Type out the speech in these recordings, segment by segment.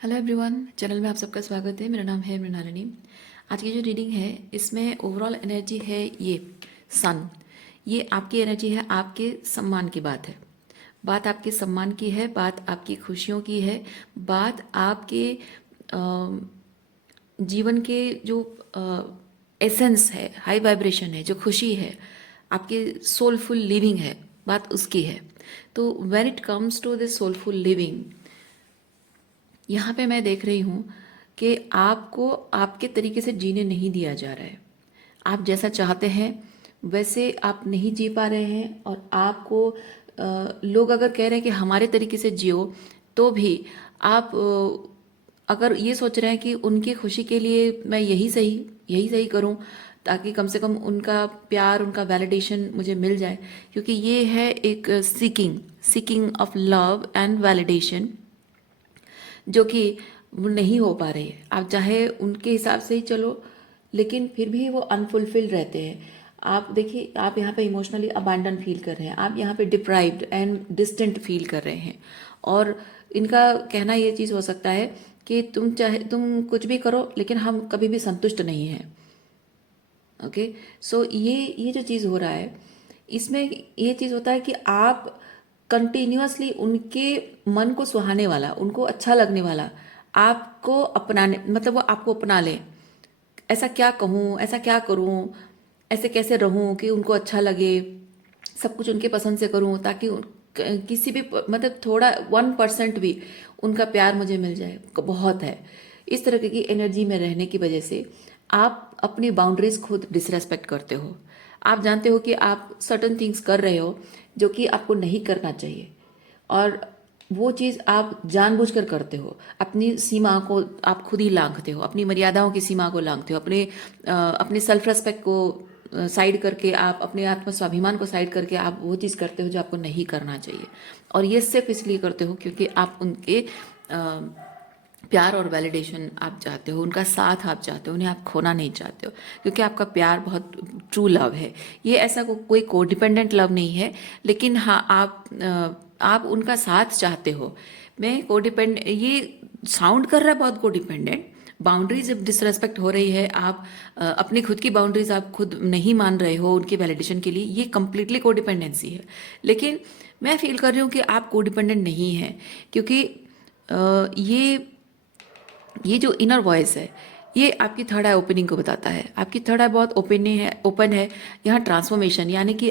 Hello everyone, channel में आप सबका स्वागत है। मेरा नाम है मृणालिनी। आज की जो रीडिंग है इसमें ओवरऑल एनर्जी है ये सन। ये आपकी एनर्जी है, आपके सम्मान की बात है। बात आपके सम्मान की है, बात आपकी खुशियों की है, बात आपके जीवन के जो एसेंस है, हाई वाइब्रेशन है, जो खुशी है, आपके सोलफुल लिविंग है, बात उसकी है। तो when it comes to this soulful living, यहाँ पे मैं देख रही हूँ कि आपको आपके तरीके से जीने नहीं दिया जा रहा है। आप जैसा चाहते हैं वैसे आप नहीं जी पा रहे हैं, और आपको लोग अगर कह रहे हैं कि हमारे तरीके से जियो, तो भी आप अगर ये सोच रहे हैं कि उनकी खुशी के लिए मैं यही सही करूं, ताकि कम से कम उनका प्यार, उनका वैलिडेशन मुझे मिल जाए, क्योंकि ये है एक seeking of love and validation, जो कि वो नहीं हो पा रही है। आप चाहे उनके हिसाब से ही चलो, लेकिन फिर भी वो अनफुलफिल्ड रहते हैं। आप देखिए, आप यहाँ पे इमोशनली अबैंडन फील कर रहे हैं, आप यहाँ पे डिप्राइव्ड एंड डिस्टेंट फील कर रहे हैं। और इनका कहना ये चीज़ हो सकता है कि तुम कुछ भी करो, लेकिन हम कभी भी संतुष्ट नहीं हैं। ओके, सो ये जो चीज़ हो रहा है, इसमें ये चीज़ होता है कि आप कंटिन्यूअसली उनके मन को सुहाने वाला, उनको अच्छा लगने वाला, आपको अपनाने, मतलब वो आपको अपना लें। ऐसा क्या कहूँ, ऐसा क्या करूँ, ऐसे कैसे रहूँ कि उनको अच्छा लगे, सब कुछ उनके पसंद से करूँ, ताकि किसी भी मतलब थोड़ा 1% भी उनका प्यार मुझे मिल जाए, बहुत है। इस तरह की एनर्जी में रहने की वजह से आप अपनी बाउंड्रीज खुद डिसरेस्पेक्ट करते हो। आप जानते हो कि आप सर्टन थिंग्स कर रहे हो जो कि आपको नहीं करना चाहिए, और वो चीज़ आप जानबूझकर करते हो। अपनी सीमा को आप खुद ही लांघते हो, अपनी मर्यादाओं की सीमा को लांघते हो, अपने सेल्फ रेस्पेक्ट को साइड करके, आप अपने आत्म स्वाभिमान को साइड करके आप वो चीज़ करते हो जो आपको नहीं करना चाहिए। और ये सिर्फ इसलिए करते हो क्योंकि आप उनके प्यार और वैलिडेशन आप चाहते हो, उनका साथ आप चाहते हो, उन्हें आप खोना नहीं चाहते हो, क्योंकि आपका प्यार बहुत ट्रू लव है। ये ऐसा कोई कोडिपेंडेंट लव नहीं है, लेकिन हाँ, आप उनका साथ चाहते हो। मैं कोडिपेंड ये साउंड कर रहा है बहुत कोडिपेंडेंट। बाउंड्रीज जब डिसरेस्पेक्ट हो रही है, आप अपनी खुद की बाउंड्रीज आप खुद नहीं मान रहे हो उनके वैलिडेशन के लिए, ये कंप्लीटली कोडिपेंडेंसी है। लेकिन मैं फील कर रही हूँ कि आप कोडिपेंडेंट नहीं हैं, क्योंकि ये जो इनर वॉइस है, ये आपकी थर्ड आई ओपनिंग को बताता है। आपकी थर्ड आई बहुत ओपन है। यहाँ ट्रांसफॉर्मेशन, यानी कि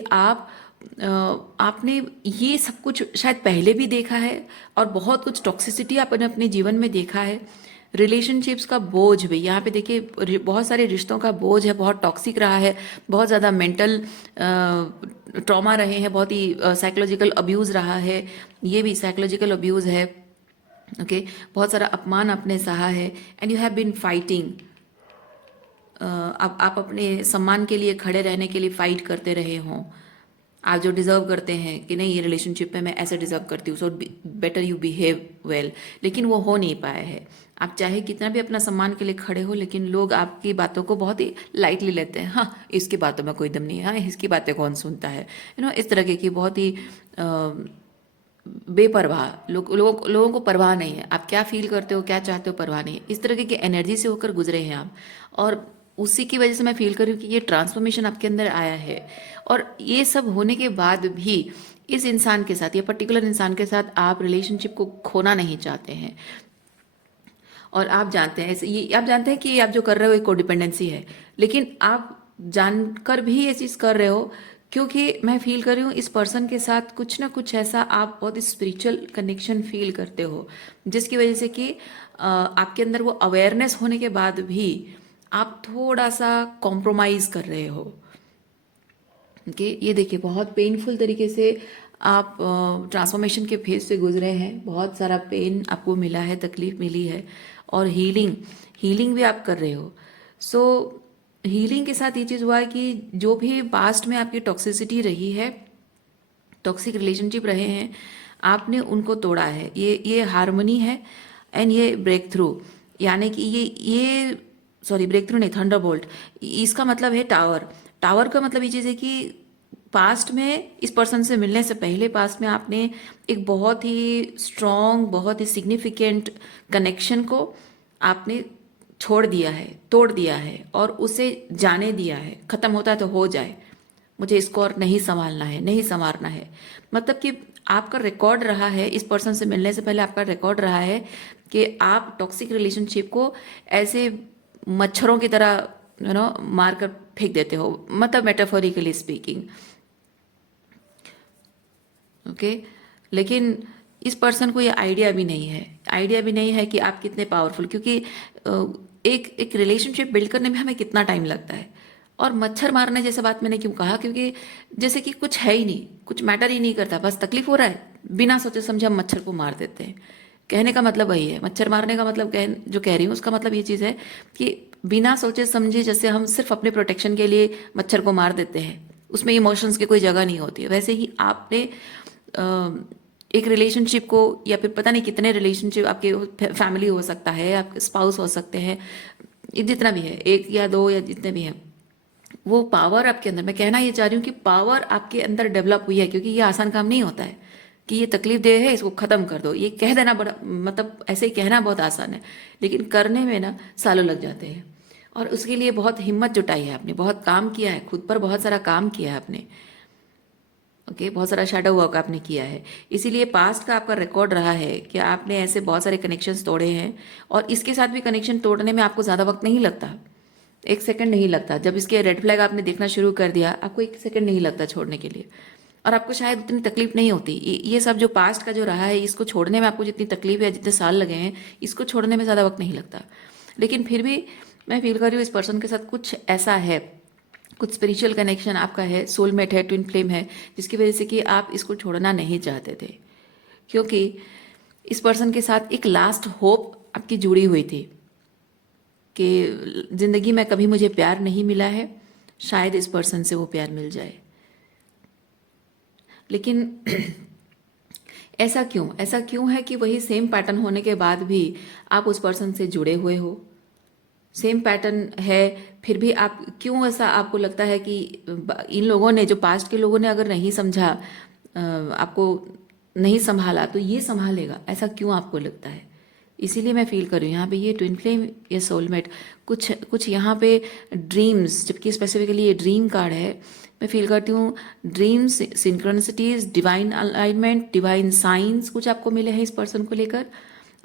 आपने ये सब कुछ शायद पहले भी देखा है, और बहुत कुछ टॉक्सिसिटी आपने अपने जीवन में देखा है। रिलेशनशिप्स का बोझ भी यहाँ पे देखिए, बहुत सारे रिश्तों का बोझ है, बहुत टॉक्सिक रहा है, बहुत ज़्यादा मेंटल ट्रॉमा रहे हैं, बहुत ही साइकोलॉजिकल अब्यूज़ रहा है। ये भी साइकोलॉजिकल अब्यूज़ है। ओके, बहुत सारा अपमान आपने सहा है, and you have been fighting. आप अपने सम्मान के लिए खड़े रहने के लिए फाइट करते रहे हों। आप जो डिज़र्व करते हैं कि नहीं, ये रिलेशनशिप में मैं ऐसे डिज़र्व करती हूँ, so better you behave well, लेकिन वो हो नहीं पाया है। आप चाहे कितना भी अपना सम्मान के लिए खड़े हो, लेकिन लोग आपकी बातों को बहुत ही लाइटली लेते हैं। हाँ, इसकी बातों में कोई दम नहीं है, हाँ इसकी बातें कौन सुनता है, इस तरह की बहुत ही बेपरवाह लोगों को परवाह नहीं है। आप क्या फील करते हो, क्या चाहते हो, परवाह नहीं है। इस तरह की एनर्जी से होकर गुजरे हैं आप, और उसी की वजह से मैं फील कर रही हूँ कि ये ट्रांसफॉर्मेशन आपके अंदर आया है। और ये सब होने के बाद भी इस इंसान के साथ, ये पर्टिकुलर इंसान के साथ आप रिलेशनशिप को खोना नहीं चाहते हैं। और आप जानते हैं, आप जानते हैं कि आप जो कर रहे हो एक कोडिपेंडेंसी है, लेकिन आप जानकर भी ये चीज़ कर रहे हो, क्योंकि मैं फील कर रही हूँ इस पर्सन के साथ कुछ ना कुछ ऐसा आप बहुत स्पिरिचुअल कनेक्शन फील करते हो, जिसकी वजह से कि आपके अंदर वो अवेयरनेस होने के बाद भी आप थोड़ा सा कॉम्प्रोमाइज़ कर रहे हो। कि ये देखिए, बहुत पेनफुल तरीके से आप ट्रांसफॉर्मेशन के फेज से गुजरे हैं, बहुत सारा पेन आपको मिला है, तकलीफ मिली है, और हीलिंग भी आप कर रहे हो। सो हीलिंग के साथ ये चीज़ हुआ है कि जो भी पास्ट में आपकी टॉक्सिसिटी रही है, टॉक्सिक रिलेशनशिप रहे हैं, आपने उनको तोड़ा है। ये हार्मनी है, एंड ये ब्रेक थ्रू, यानी कि ये सॉरी, ब्रेक थ्रू नहीं, थंडरबोल्ट। इसका मतलब है टावर। टावर का मतलब ये चीज़ है कि पास्ट में इस पर्सन से मिलने से पहले पास्ट में आपने एक बहुत ही स्ट्रॉन्ग, बहुत ही सिग्निफिकेंट कनेक्शन को आपने छोड़ दिया है, तोड़ दिया है और उसे जाने दिया है। खत्म होता है तो हो जाए, मुझे इसको और नहीं संभालना है, नहीं संवारना है। मतलब कि आपका रिकॉर्ड रहा है, इस पर्सन से मिलने से पहले आपका रिकॉर्ड रहा है कि आप टॉक्सिक रिलेशनशिप को ऐसे मच्छरों की तरह मार कर फेंक देते हो, मतलब मेटाफोरिकली स्पीकिंग। ओके, लेकिन इस पर्सन को ये आइडिया भी नहीं है, आइडिया भी नहीं है कि आप कितने पावरफुल, क्योंकि एक एक रिलेशनशिप बिल्ड करने में हमें कितना टाइम लगता है। और मच्छर मारने जैसे बात मैंने क्यों कहा, क्योंकि जैसे कि कुछ है ही नहीं, कुछ मैटर ही नहीं करता, बस तकलीफ हो रहा है, बिना सोचे समझे हम मच्छर को मार देते हैं। कहने का मतलब वही है, मच्छर मारने का मतलब जो कह रही हूँ उसका मतलब ये चीज़ है कि बिना सोचे समझे जैसे हम सिर्फ अपने प्रोटेक्शन के लिए मच्छर को मार देते हैं, उसमें इमोशंस की कोई जगह नहीं होती है, वैसे ही आपने एक रिलेशनशिप को, या फिर पता नहीं कितने रिलेशनशिप, आपके फैमिली हो सकता है, आपके स्पाउस हो सकते हैं, जितना भी है, एक या दो या जितने भी हैं, वो पावर आपके अंदर, मैं कहना ये चाह रही हूँ कि पावर आपके अंदर डेवलप हुई है, क्योंकि ये आसान काम नहीं होता है कि ये तकलीफ दे है इसको ख़त्म कर दो, ये कह देना बड़ा, मतलब ऐसे ही कहना बहुत आसान है, लेकिन करने में ना सालों लग जाते हैं। और उसके लिए बहुत हिम्मत जुटाई है आपने, बहुत काम किया है, खुद पर बहुत सारा काम किया है आपने। ओके, बहुत सारा शैडो वर्क आपने किया है, इसीलिए पास्ट का आपका रिकॉर्ड रहा है कि आपने ऐसे बहुत सारे कनेक्शंस तोड़े हैं। और इसके साथ भी कनेक्शन तोड़ने में आपको ज़्यादा वक्त नहीं लगता, एक सेकंड नहीं लगता। जब इसके रेड फ्लैग आपने देखना शुरू कर दिया, आपको एक सेकंड नहीं लगता छोड़ने के लिए, और आपको शायद उतनी तकलीफ नहीं होती। ये सब जो पास्ट का जो रहा है, इसको छोड़ने में आपको जितनी तकलीफ है, जितने साल लगे हैं, इसको छोड़ने में ज़्यादा वक्त नहीं लगता। लेकिन फिर भी मैं फील कर रही हूँ इस पर्सन के साथ कुछ ऐसा है, कुछ स्पिरिचुअल कनेक्शन आपका है, सोलमेट है, ट्विन फ्लेम है, जिसकी वजह से कि आप इसको छोड़ना नहीं चाहते थे, क्योंकि इस पर्सन के साथ एक लास्ट होप आपकी जुड़ी हुई थी कि ज़िंदगी में कभी मुझे प्यार नहीं मिला है, शायद इस पर्सन से वो प्यार मिल जाए। लेकिन ऐसा क्यों है कि वही सेम पैटर्न होने के बाद भी आप उस पर्सन से जुड़े हुए हो, सेम पैटर्न है, फिर भी आप क्यों, ऐसा आपको लगता है कि इन लोगों ने, जो पास्ट के लोगों ने अगर नहीं समझा, आपको नहीं संभाला, तो ये संभालेगा, ऐसा क्यों आपको लगता है? इसीलिए मैं फील कर रही हूँ यहाँ पे ये ट्विन फ्लेम, ये सोलमेट, कुछ यहाँ पे ड्रीम्स, जबकि स्पेसिफिकली ये ड्रीम कार्ड है, मैं फील करती हूँ dreams, synchronicities, divine alignment, divine science कुछ आपको मिले हैं इस पर्सन को लेकर,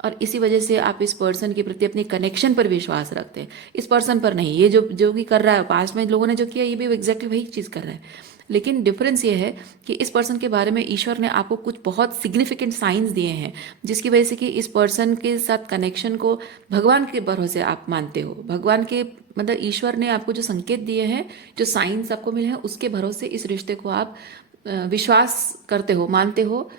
और इसी वजह से आप इस पर्सन के प्रति अपने कनेक्शन पर विश्वास रखते हैं, इस पर्सन पर नहीं। ये जो जो भी कर रहा है, पास्ट में लोगों ने जो किया, ये भी एग्जैक्टली वही चीज़ कर रहा है, लेकिन डिफरेंस ये है कि इस पर्सन के बारे में ईश्वर ने आपको कुछ बहुत सिग्निफिकेंट साइंस दिए हैं, जिसकी वजह से कि इस पर्सन के साथ कनेक्शन को भगवान के भरोसे आप मानते हो, भगवान के, मतलब ईश्वर ने आपको जो संकेत दिए हैं, जो साइंस आपको मिले हैं, उसके भरोसे इस रिश्ते को आप विश्वास करते हो, मानते हो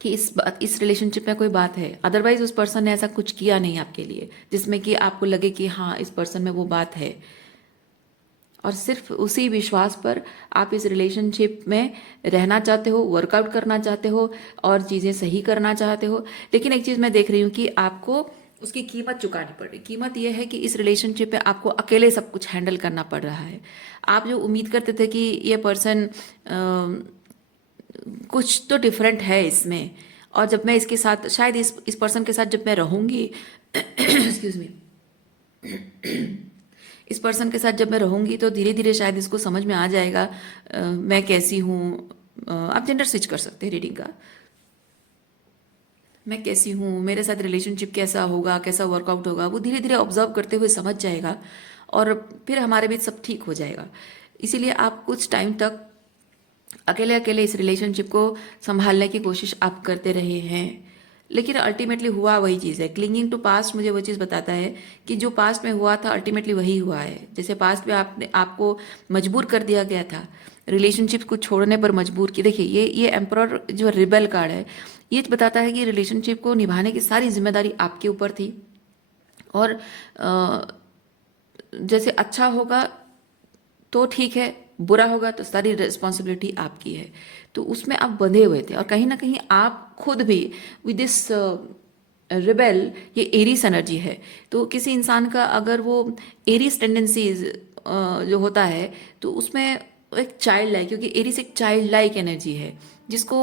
कि इस रिलेशनशिप में कोई बात है। अदरवाइज उस पर्सन ने ऐसा कुछ किया नहीं आपके लिए जिसमें कि आपको लगे कि हाँ, इस पर्सन में वो बात है, और सिर्फ उसी विश्वास पर आप इस रिलेशनशिप में रहना चाहते हो, वर्कआउट करना चाहते हो और चीज़ें सही करना चाहते हो। लेकिन एक चीज़ मैं देख रही हूँ कि आपको उसकी कीमत चुकानी पड़ रही। कीमत यह है कि इस रिलेशनशिप में आपको अकेले सब कुछ हैंडल करना पड़ रहा है। आप जो उम्मीद करते थे कि ये पर्सन कुछ तो डिफरेंट है इसमें, और जब मैं इसके साथ, शायद इस पर्सन के साथ जब मैं रहूँगी एक्सक्यूज मी, इस पर्सन के साथ जब मैं रहूँगी तो धीरे धीरे शायद इसको समझ में आ जाएगा मैं कैसी हूँ। आप जेंडर स्विच कर सकते हैं रीडिंग का, मैं कैसी हूँ, मेरे साथ रिलेशनशिप कैसा होगा, कैसा वर्कआउट होगा, वो धीरे धीरे ऑब्जर्व करते हुए समझ जाएगा, और फिर हमारे बीच सब ठीक हो जाएगा। इसीलिए आप कुछ टाइम तक अकेले अकेले इस रिलेशनशिप को संभालने की कोशिश आप करते रहे हैं, लेकिन अल्टीमेटली हुआ वही चीज़ है। क्लिंगिंग टू पास्ट मुझे वो चीज़ बताता है कि जो पास्ट में हुआ था अल्टीमेटली वही हुआ है। जैसे पास्ट में आपको मजबूर कर दिया गया था, रिलेशनशिप को छोड़ने पर मजबूर की। देखिए ये एम्परर जो रिबेल कार्ड है, ये बताता है कि रिलेशनशिप को निभाने की सारी जिम्मेदारी आपके ऊपर थी, और जैसे अच्छा होगा तो ठीक है, बुरा होगा तो सारी रिस्पॉन्सिबिलिटी आपकी है। तो उसमें आप बंधे हुए थे, और कहीं ना कहीं आप खुद भी विद दिस रिबेल, ये एरीस एनर्जी है, तो किसी इंसान का अगर वो एरीस टेंडेंसीज जो होता है, तो उसमें एक चाइल्ड लाइक, क्योंकि एरीज एक चाइल्ड लाइक एनर्जी है जिसको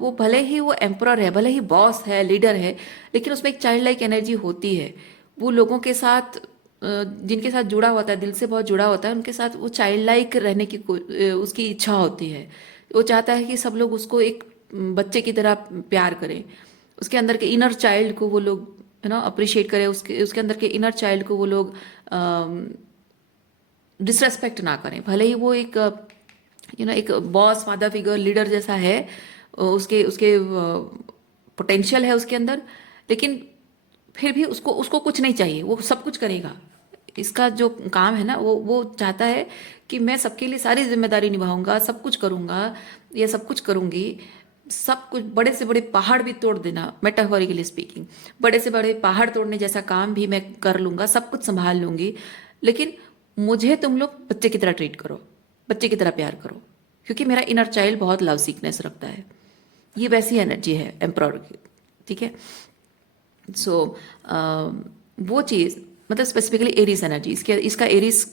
वो भले ही वो एम्परर है, भले ही बॉस है, लीडर है, लेकिन उसमें एक चाइल्ड लाइक एनर्जी होती है। वो लोगों के साथ जिनके साथ जुड़ा होता है, दिल से बहुत जुड़ा होता है, उनके साथ वो चाइल्ड लाइक रहने की उसकी इच्छा होती है। वो चाहता है कि सब लोग उसको एक बच्चे की तरह प्यार करें, उसके अंदर के इनर चाइल्ड को वो लोग अप्रिशिएट करें, उसके उसके अंदर के इनर चाइल्ड को वो लोग डिसरेस्पेक्ट ना करें। भले ही वो एक एक बॉस, फादर फिगर, लीडर जैसा है, उसके उसके पोटेंशियल है उसके अंदर, लेकिन फिर भी उसको उसको कुछ नहीं चाहिए, वो सब कुछ करेगा। इसका जो काम है ना, वो चाहता है कि मैं सबके लिए सारी जिम्मेदारी निभाऊंगा, सब कुछ करूंगा, या सब कुछ करूंगी, सब कुछ, बड़े से बड़े पहाड़ भी तोड़ देना, मेटाफोरिकली स्पीकिंग, बड़े से बड़े पहाड़ तोड़ने जैसा काम भी मैं कर लूंगा, सब कुछ संभाल लूंगी, लेकिन मुझे तुम लोग बच्चे की तरह ट्रीट करो, बच्चे की तरह प्यार करो, क्योंकि मेरा इनर चाइल्ड बहुत लव सीकनेस रखता है। ये वैसी एनर्जी है एम्प्रॉर की, ठीक है। सो वो चीज़, मतलब स्पेसिफिकली एरीज एनर्जी, इसका एरीज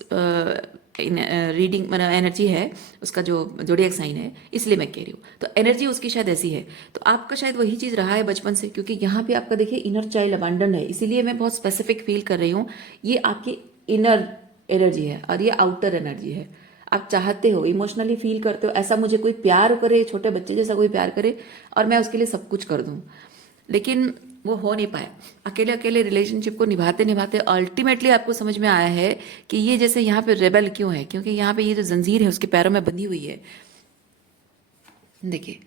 रीडिंग मतलब एनर्जी है, उसका जो जोडिएक साइन है, इसलिए मैं कह रही हूँ। तो एनर्जी उसकी शायद ऐसी है। तो आपका शायद वही चीज़ रहा है बचपन से, क्योंकि यहाँ पे आपका देखिए इनर चाइल्ड अबंडन है, इसीलिए मैं बहुत स्पेसिफिक फील कर रही हूँ। ये आपकी इनर एनर्जी है और ये आउटर एनर्जी है। आप चाहते हो, इमोशनली फील करते हो, ऐसा मुझे कोई प्यार करे, छोटे बच्चे जैसा कोई प्यार करे और मैं उसके लिए सब कुछ कर दूँ, लेकिन वो हो नहीं पाया। अकेले अकेले रिलेशनशिप को निभाते निभाते अल्टीमेटली आपको समझ में आया है कि ये जैसे यहाँ पे रेबल क्यों है, क्योंकि यहाँ पे ये जो जंजीर है उसके पैरों में बंधी हुई है, देखिए,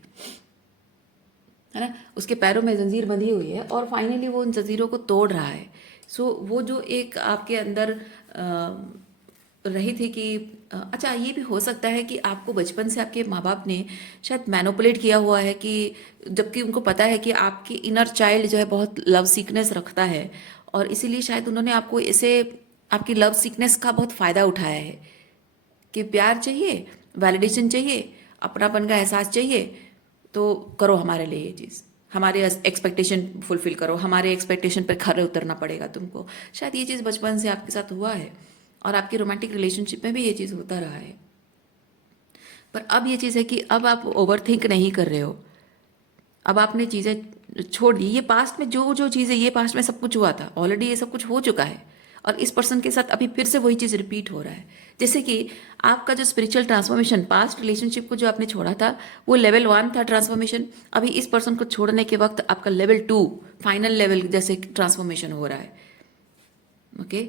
है ना, उसके पैरों में जंजीर बंधी हुई है और फाइनली वो उन जंजीरों को तोड़ रहा है। सो वो जो एक आपके अंदर रही थी कि अच्छा, ये भी हो सकता है कि आपको बचपन से आपके माँ बाप ने शायद मैनिपुलेट किया हुआ है, कि जबकि उनको पता है कि आपकी इनर चाइल्ड जो है बहुत लव सीकनेस रखता है, और इसीलिए शायद उन्होंने आपको ऐसे आपकी लव सीकनेस का बहुत फ़ायदा उठाया है कि प्यार चाहिए, वैलिडेशन चाहिए, अपनापन का एहसास चाहिए, तो करो हमारे लिए ये चीज़, हमारे एक्सपेक्टेशन फुलफिल करो, हमारे एक्सपेक्टेशन पर खरे उतरना पड़ेगा तुमको। शायद ये चीज़ बचपन से आपके साथ हुआ है और आपकी रोमांटिक रिलेशनशिप में भी ये चीज़ होता रहा है। पर अब ये चीज़ है कि अब आप ओवर थिंक नहीं कर रहे हो, अब आपने चीज़ें छोड़ दी। ये पास्ट में जो जो चीज़ें, ये पास्ट में सब कुछ हुआ था ऑलरेडी, ये सब कुछ हो चुका है और इस पर्सन के साथ अभी फिर से वही चीज़ रिपीट हो रहा है। जैसे कि आपका जो स्पिरिचुअल ट्रांसफॉर्मेशन, पास्ट रिलेशनशिप को जो आपने छोड़ा था वो लेवल 1 था ट्रांसफॉर्मेशन, अभी इस पर्सन को छोड़ने के वक्त आपका लेवल 2 फाइनल लेवल जैसे ट्रांसफॉर्मेशन हो रहा है। ओके,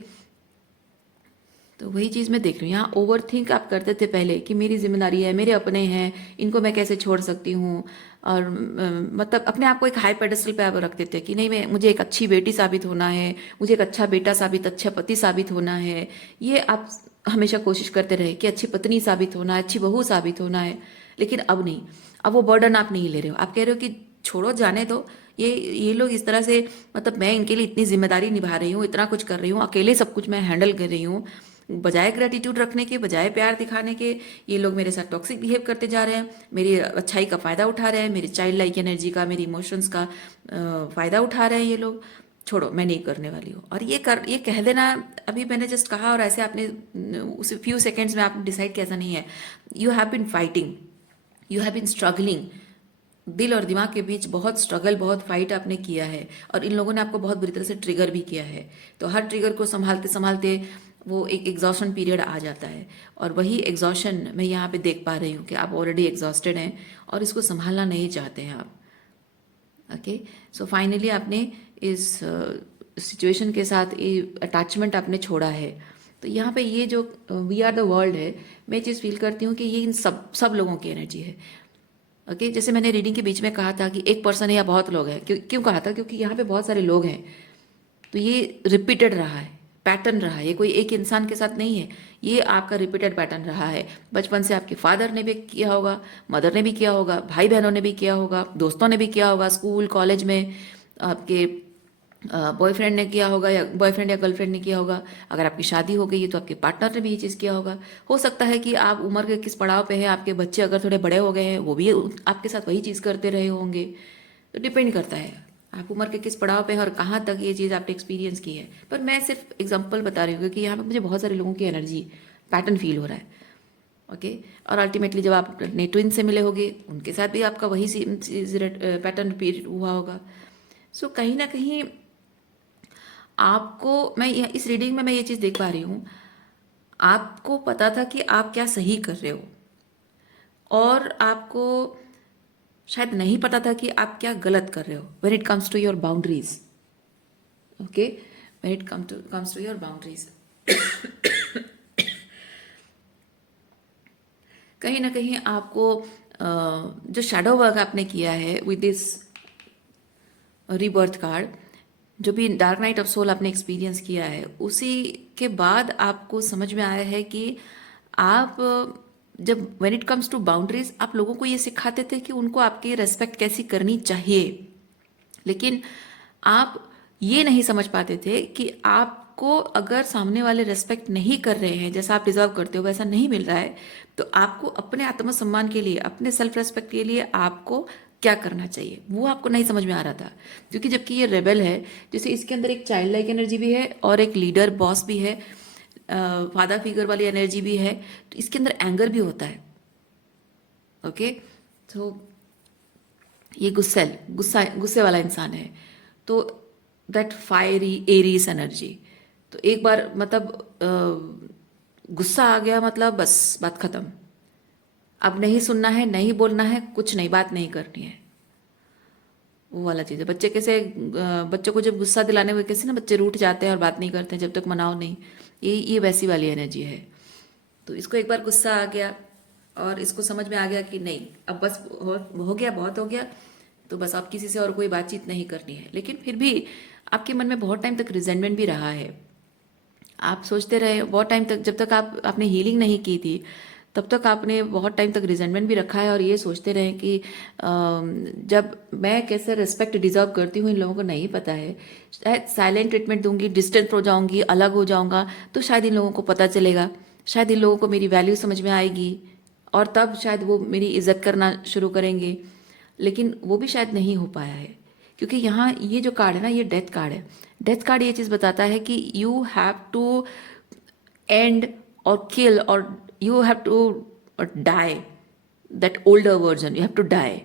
तो वही चीज़ मैं देख रही हूँ। यहाँ ओवर थिंक आप करते थे पहले कि मेरी जिम्मेदारी है, मेरे अपने हैं, इनको मैं कैसे छोड़ सकती हूँ, और मतलब अपने आप को एक हाई पेडेस्टल पे आप रखते थे कि नहीं, मैं मुझे एक अच्छी बेटी साबित होना है, मुझे एक अच्छा बेटा साबित, अच्छा पति साबित होना है। ये आप हमेशा कोशिश करते रहे कि अच्छी पत्नी साबित होना है, अच्छी बहू साबित होना है, लेकिन अब नहीं। अब वो बर्डन आप नहीं ले रहे हो, आप कह रहे हो कि छोड़ो, जाने दो, ये लोग इस तरह से, मतलब मैं इनके लिए इतनी जिम्मेदारी निभा रही हूँ, इतना कुछ कर रही हूँ, अकेले सब कुछ मैं हैंडल कर रही हूँ, बजाय ग्रेटिट्यूड रखने के, बजाय प्यार दिखाने के, ये लोग मेरे साथ टॉक्सिक बिहेव करते जा रहे हैं, मेरी अच्छाई का फ़ायदा उठा रहे हैं, मेरी चाइल्ड लाइक एनर्जी का, मेरी इमोशंस का फ़ायदा उठा रहे हैं ये लोग। छोड़ो, मैं नहीं करने वाली हूँ। और ये कह देना, अभी मैंने जस्ट कहा और ऐसे आपने उस फ्यू सेकेंड्स में आपने डिसाइड कैसा नहीं है। You have been fighting, you have been struggling, दिल और दिमाग के बीच बहुत स्ट्रगल, बहुत फाइट आपने किया है, और इन लोगों ने आपको बहुत बुरी तरह से ट्रिगर भी किया है। तो हर ट्रिगर को संभालते संभालते वो एक एग्जॉशन पीरियड आ जाता है, और वही एग्जॉशन मैं यहाँ पे देख पा रही हूँ कि आप ऑलरेडी एग्जॉस्टेड हैं और इसको संभालना नहीं चाहते हैं आप। ओके, सो फाइनली आपने इस सिचुएशन के साथ ये अटैचमेंट आपने छोड़ा है। तो यहाँ पे ये जो वी आर द वर्ल्ड है, मैं चीज़ फील करती हूँ कि ये इन सब लोगों की एनर्जी है। ओके, जैसे मैंने रीडिंग के बीच में कहा था कि एक पर्सन है या बहुत लोग हैं, क्यों कहा था, क्योंकि यहाँ पे बहुत सारे लोग हैं, तो ये रिपीटेड रहा है, पैटर्न रहा है, ये कोई एक इंसान के साथ नहीं है, ये आपका रिपीटेड पैटर्न रहा है। बचपन से आपके फादर ने भी किया होगा, मदर ने भी किया होगा, भाई बहनों ने भी किया होगा, दोस्तों ने भी किया होगा, स्कूल कॉलेज में आपके बॉयफ्रेंड ने किया होगा, या बॉयफ्रेंड या गर्लफ्रेंड ने किया होगा। अगर आपकी शादी हो गई है तो आपके पार्टनर ने भी ये चीज़ किया होगा। हो सकता है कि आप उम्र के किस पड़ाव पे हैं, आपके बच्चे अगर थोड़े बड़े हो गए हैं, वो भी आपके साथ वही चीज़ करते रहे होंगे। तो डिपेंड करता है आप उम्र के किस पड़ाव पे हैं और कहाँ तक ये चीज़ आपने एक्सपीरियंस की है। पर मैं सिर्फ एग्जाम्पल बता रही हूँ, क्योंकि यहाँ पे मुझे बहुत सारे लोगों की एनर्जी पैटर्न फील हो रहा है। ओके। और अल्टीमेटली जब आप अपने ट्विन से मिले होगे, उनके साथ भी आपका वही पैटर्न रिपीट हुआ होगा। सो कहीं ना कहीं आपको, इस रीडिंग में मैं ये चीज़ देख पा रही हूँ, आपको पता था कि आप क्या सही कर रहे हो, और आपको शायद नहीं पता था कि आप क्या गलत कर रहे हो when it comes to your boundaries. Okay, when it comes to your boundaries. कहीं ना कहीं आपको जो शैडो वर्क आपने किया है विद दिस रीबर्थ कार्ड, जो भी डार्क नाइट ऑफ सोल आपने एक्सपीरियंस किया है, उसी के बाद आपको समझ में आया है कि आप जब when it comes to boundaries, आप लोगों को ये सिखाते थे कि उनको आपकी रेस्पेक्ट कैसी करनी चाहिए, लेकिन आप ये नहीं समझ पाते थे कि आपको अगर सामने वाले रेस्पेक्ट नहीं कर रहे हैं, जैसा आप डिजर्व करते हो वैसा नहीं मिल रहा है, तो आपको अपने आत्मसम्मान के लिए, अपने सेल्फ रेस्पेक्ट के लिए आपको क्या करना चाहिए, वो आपको नहीं समझ में आ रहा था। क्योंकि जबकि ये रेबल है, जैसे इसके अंदर एक चाइल्ड लाइक एनर्जी भी है और एक लीडर बॉस भी है, फादर फिगर वाली एनर्जी भी है, तो इसके अंदर एंगर भी होता है। ओके, तो ये गुस्से वाला इंसान है, तो दैट फायरी एरीज एनर्जी, तो एक बार मतलब गुस्सा आ गया मतलब बस बात खत्म, अब नहीं सुनना है, नहीं बोलना है, कुछ नहीं, बात नहीं करनी है, वो वाला चीज़ है। बच्चे कैसे बच्चों को जब गुस्सा दिलाने में कैसे ना बच्चे रूठ जाते हैं और बात नहीं करते हैं जब तक मनाओ नहीं, ये वैसी वाली एनर्जी है। तो इसको एक बार गुस्सा आ गया और इसको समझ में आ गया कि नहीं, अब बस हो गया, बहुत हो गया, तो बस अब किसी से और कोई बातचीत नहीं करनी है। लेकिन फिर भी आपके मन में बहुत टाइम तक रिजेंटमेंट भी रहा है, आप सोचते रहे बहुत टाइम तक, जब तक आपने हीलिंग नहीं की थी तब तक आपने बहुत टाइम तक रिजेंटमेंट भी रखा है, और ये सोचते रहे कि जब मैं कैसे रिस्पेक्ट डिजर्व करती हूँ इन लोगों को नहीं पता है, शायद साइलेंट ट्रीटमेंट दूंगी, डिस्टेंस हो जाऊंगी, अलग हो जाऊंगा, तो शायद इन लोगों को पता चलेगा, शायद इन लोगों को मेरी वैल्यू समझ में आएगी, और तब शायद वो मेरी इज्जत करना शुरू करेंगे। लेकिन वो भी शायद नहीं हो पाया है, क्योंकि यहाँ ये जो कार्ड है ना, ये डेथ कार्ड है। डेथ कार्ड ये चीज़ बताता है कि यू हैव टू एंड और किल, और you have to die that older version, you have to die,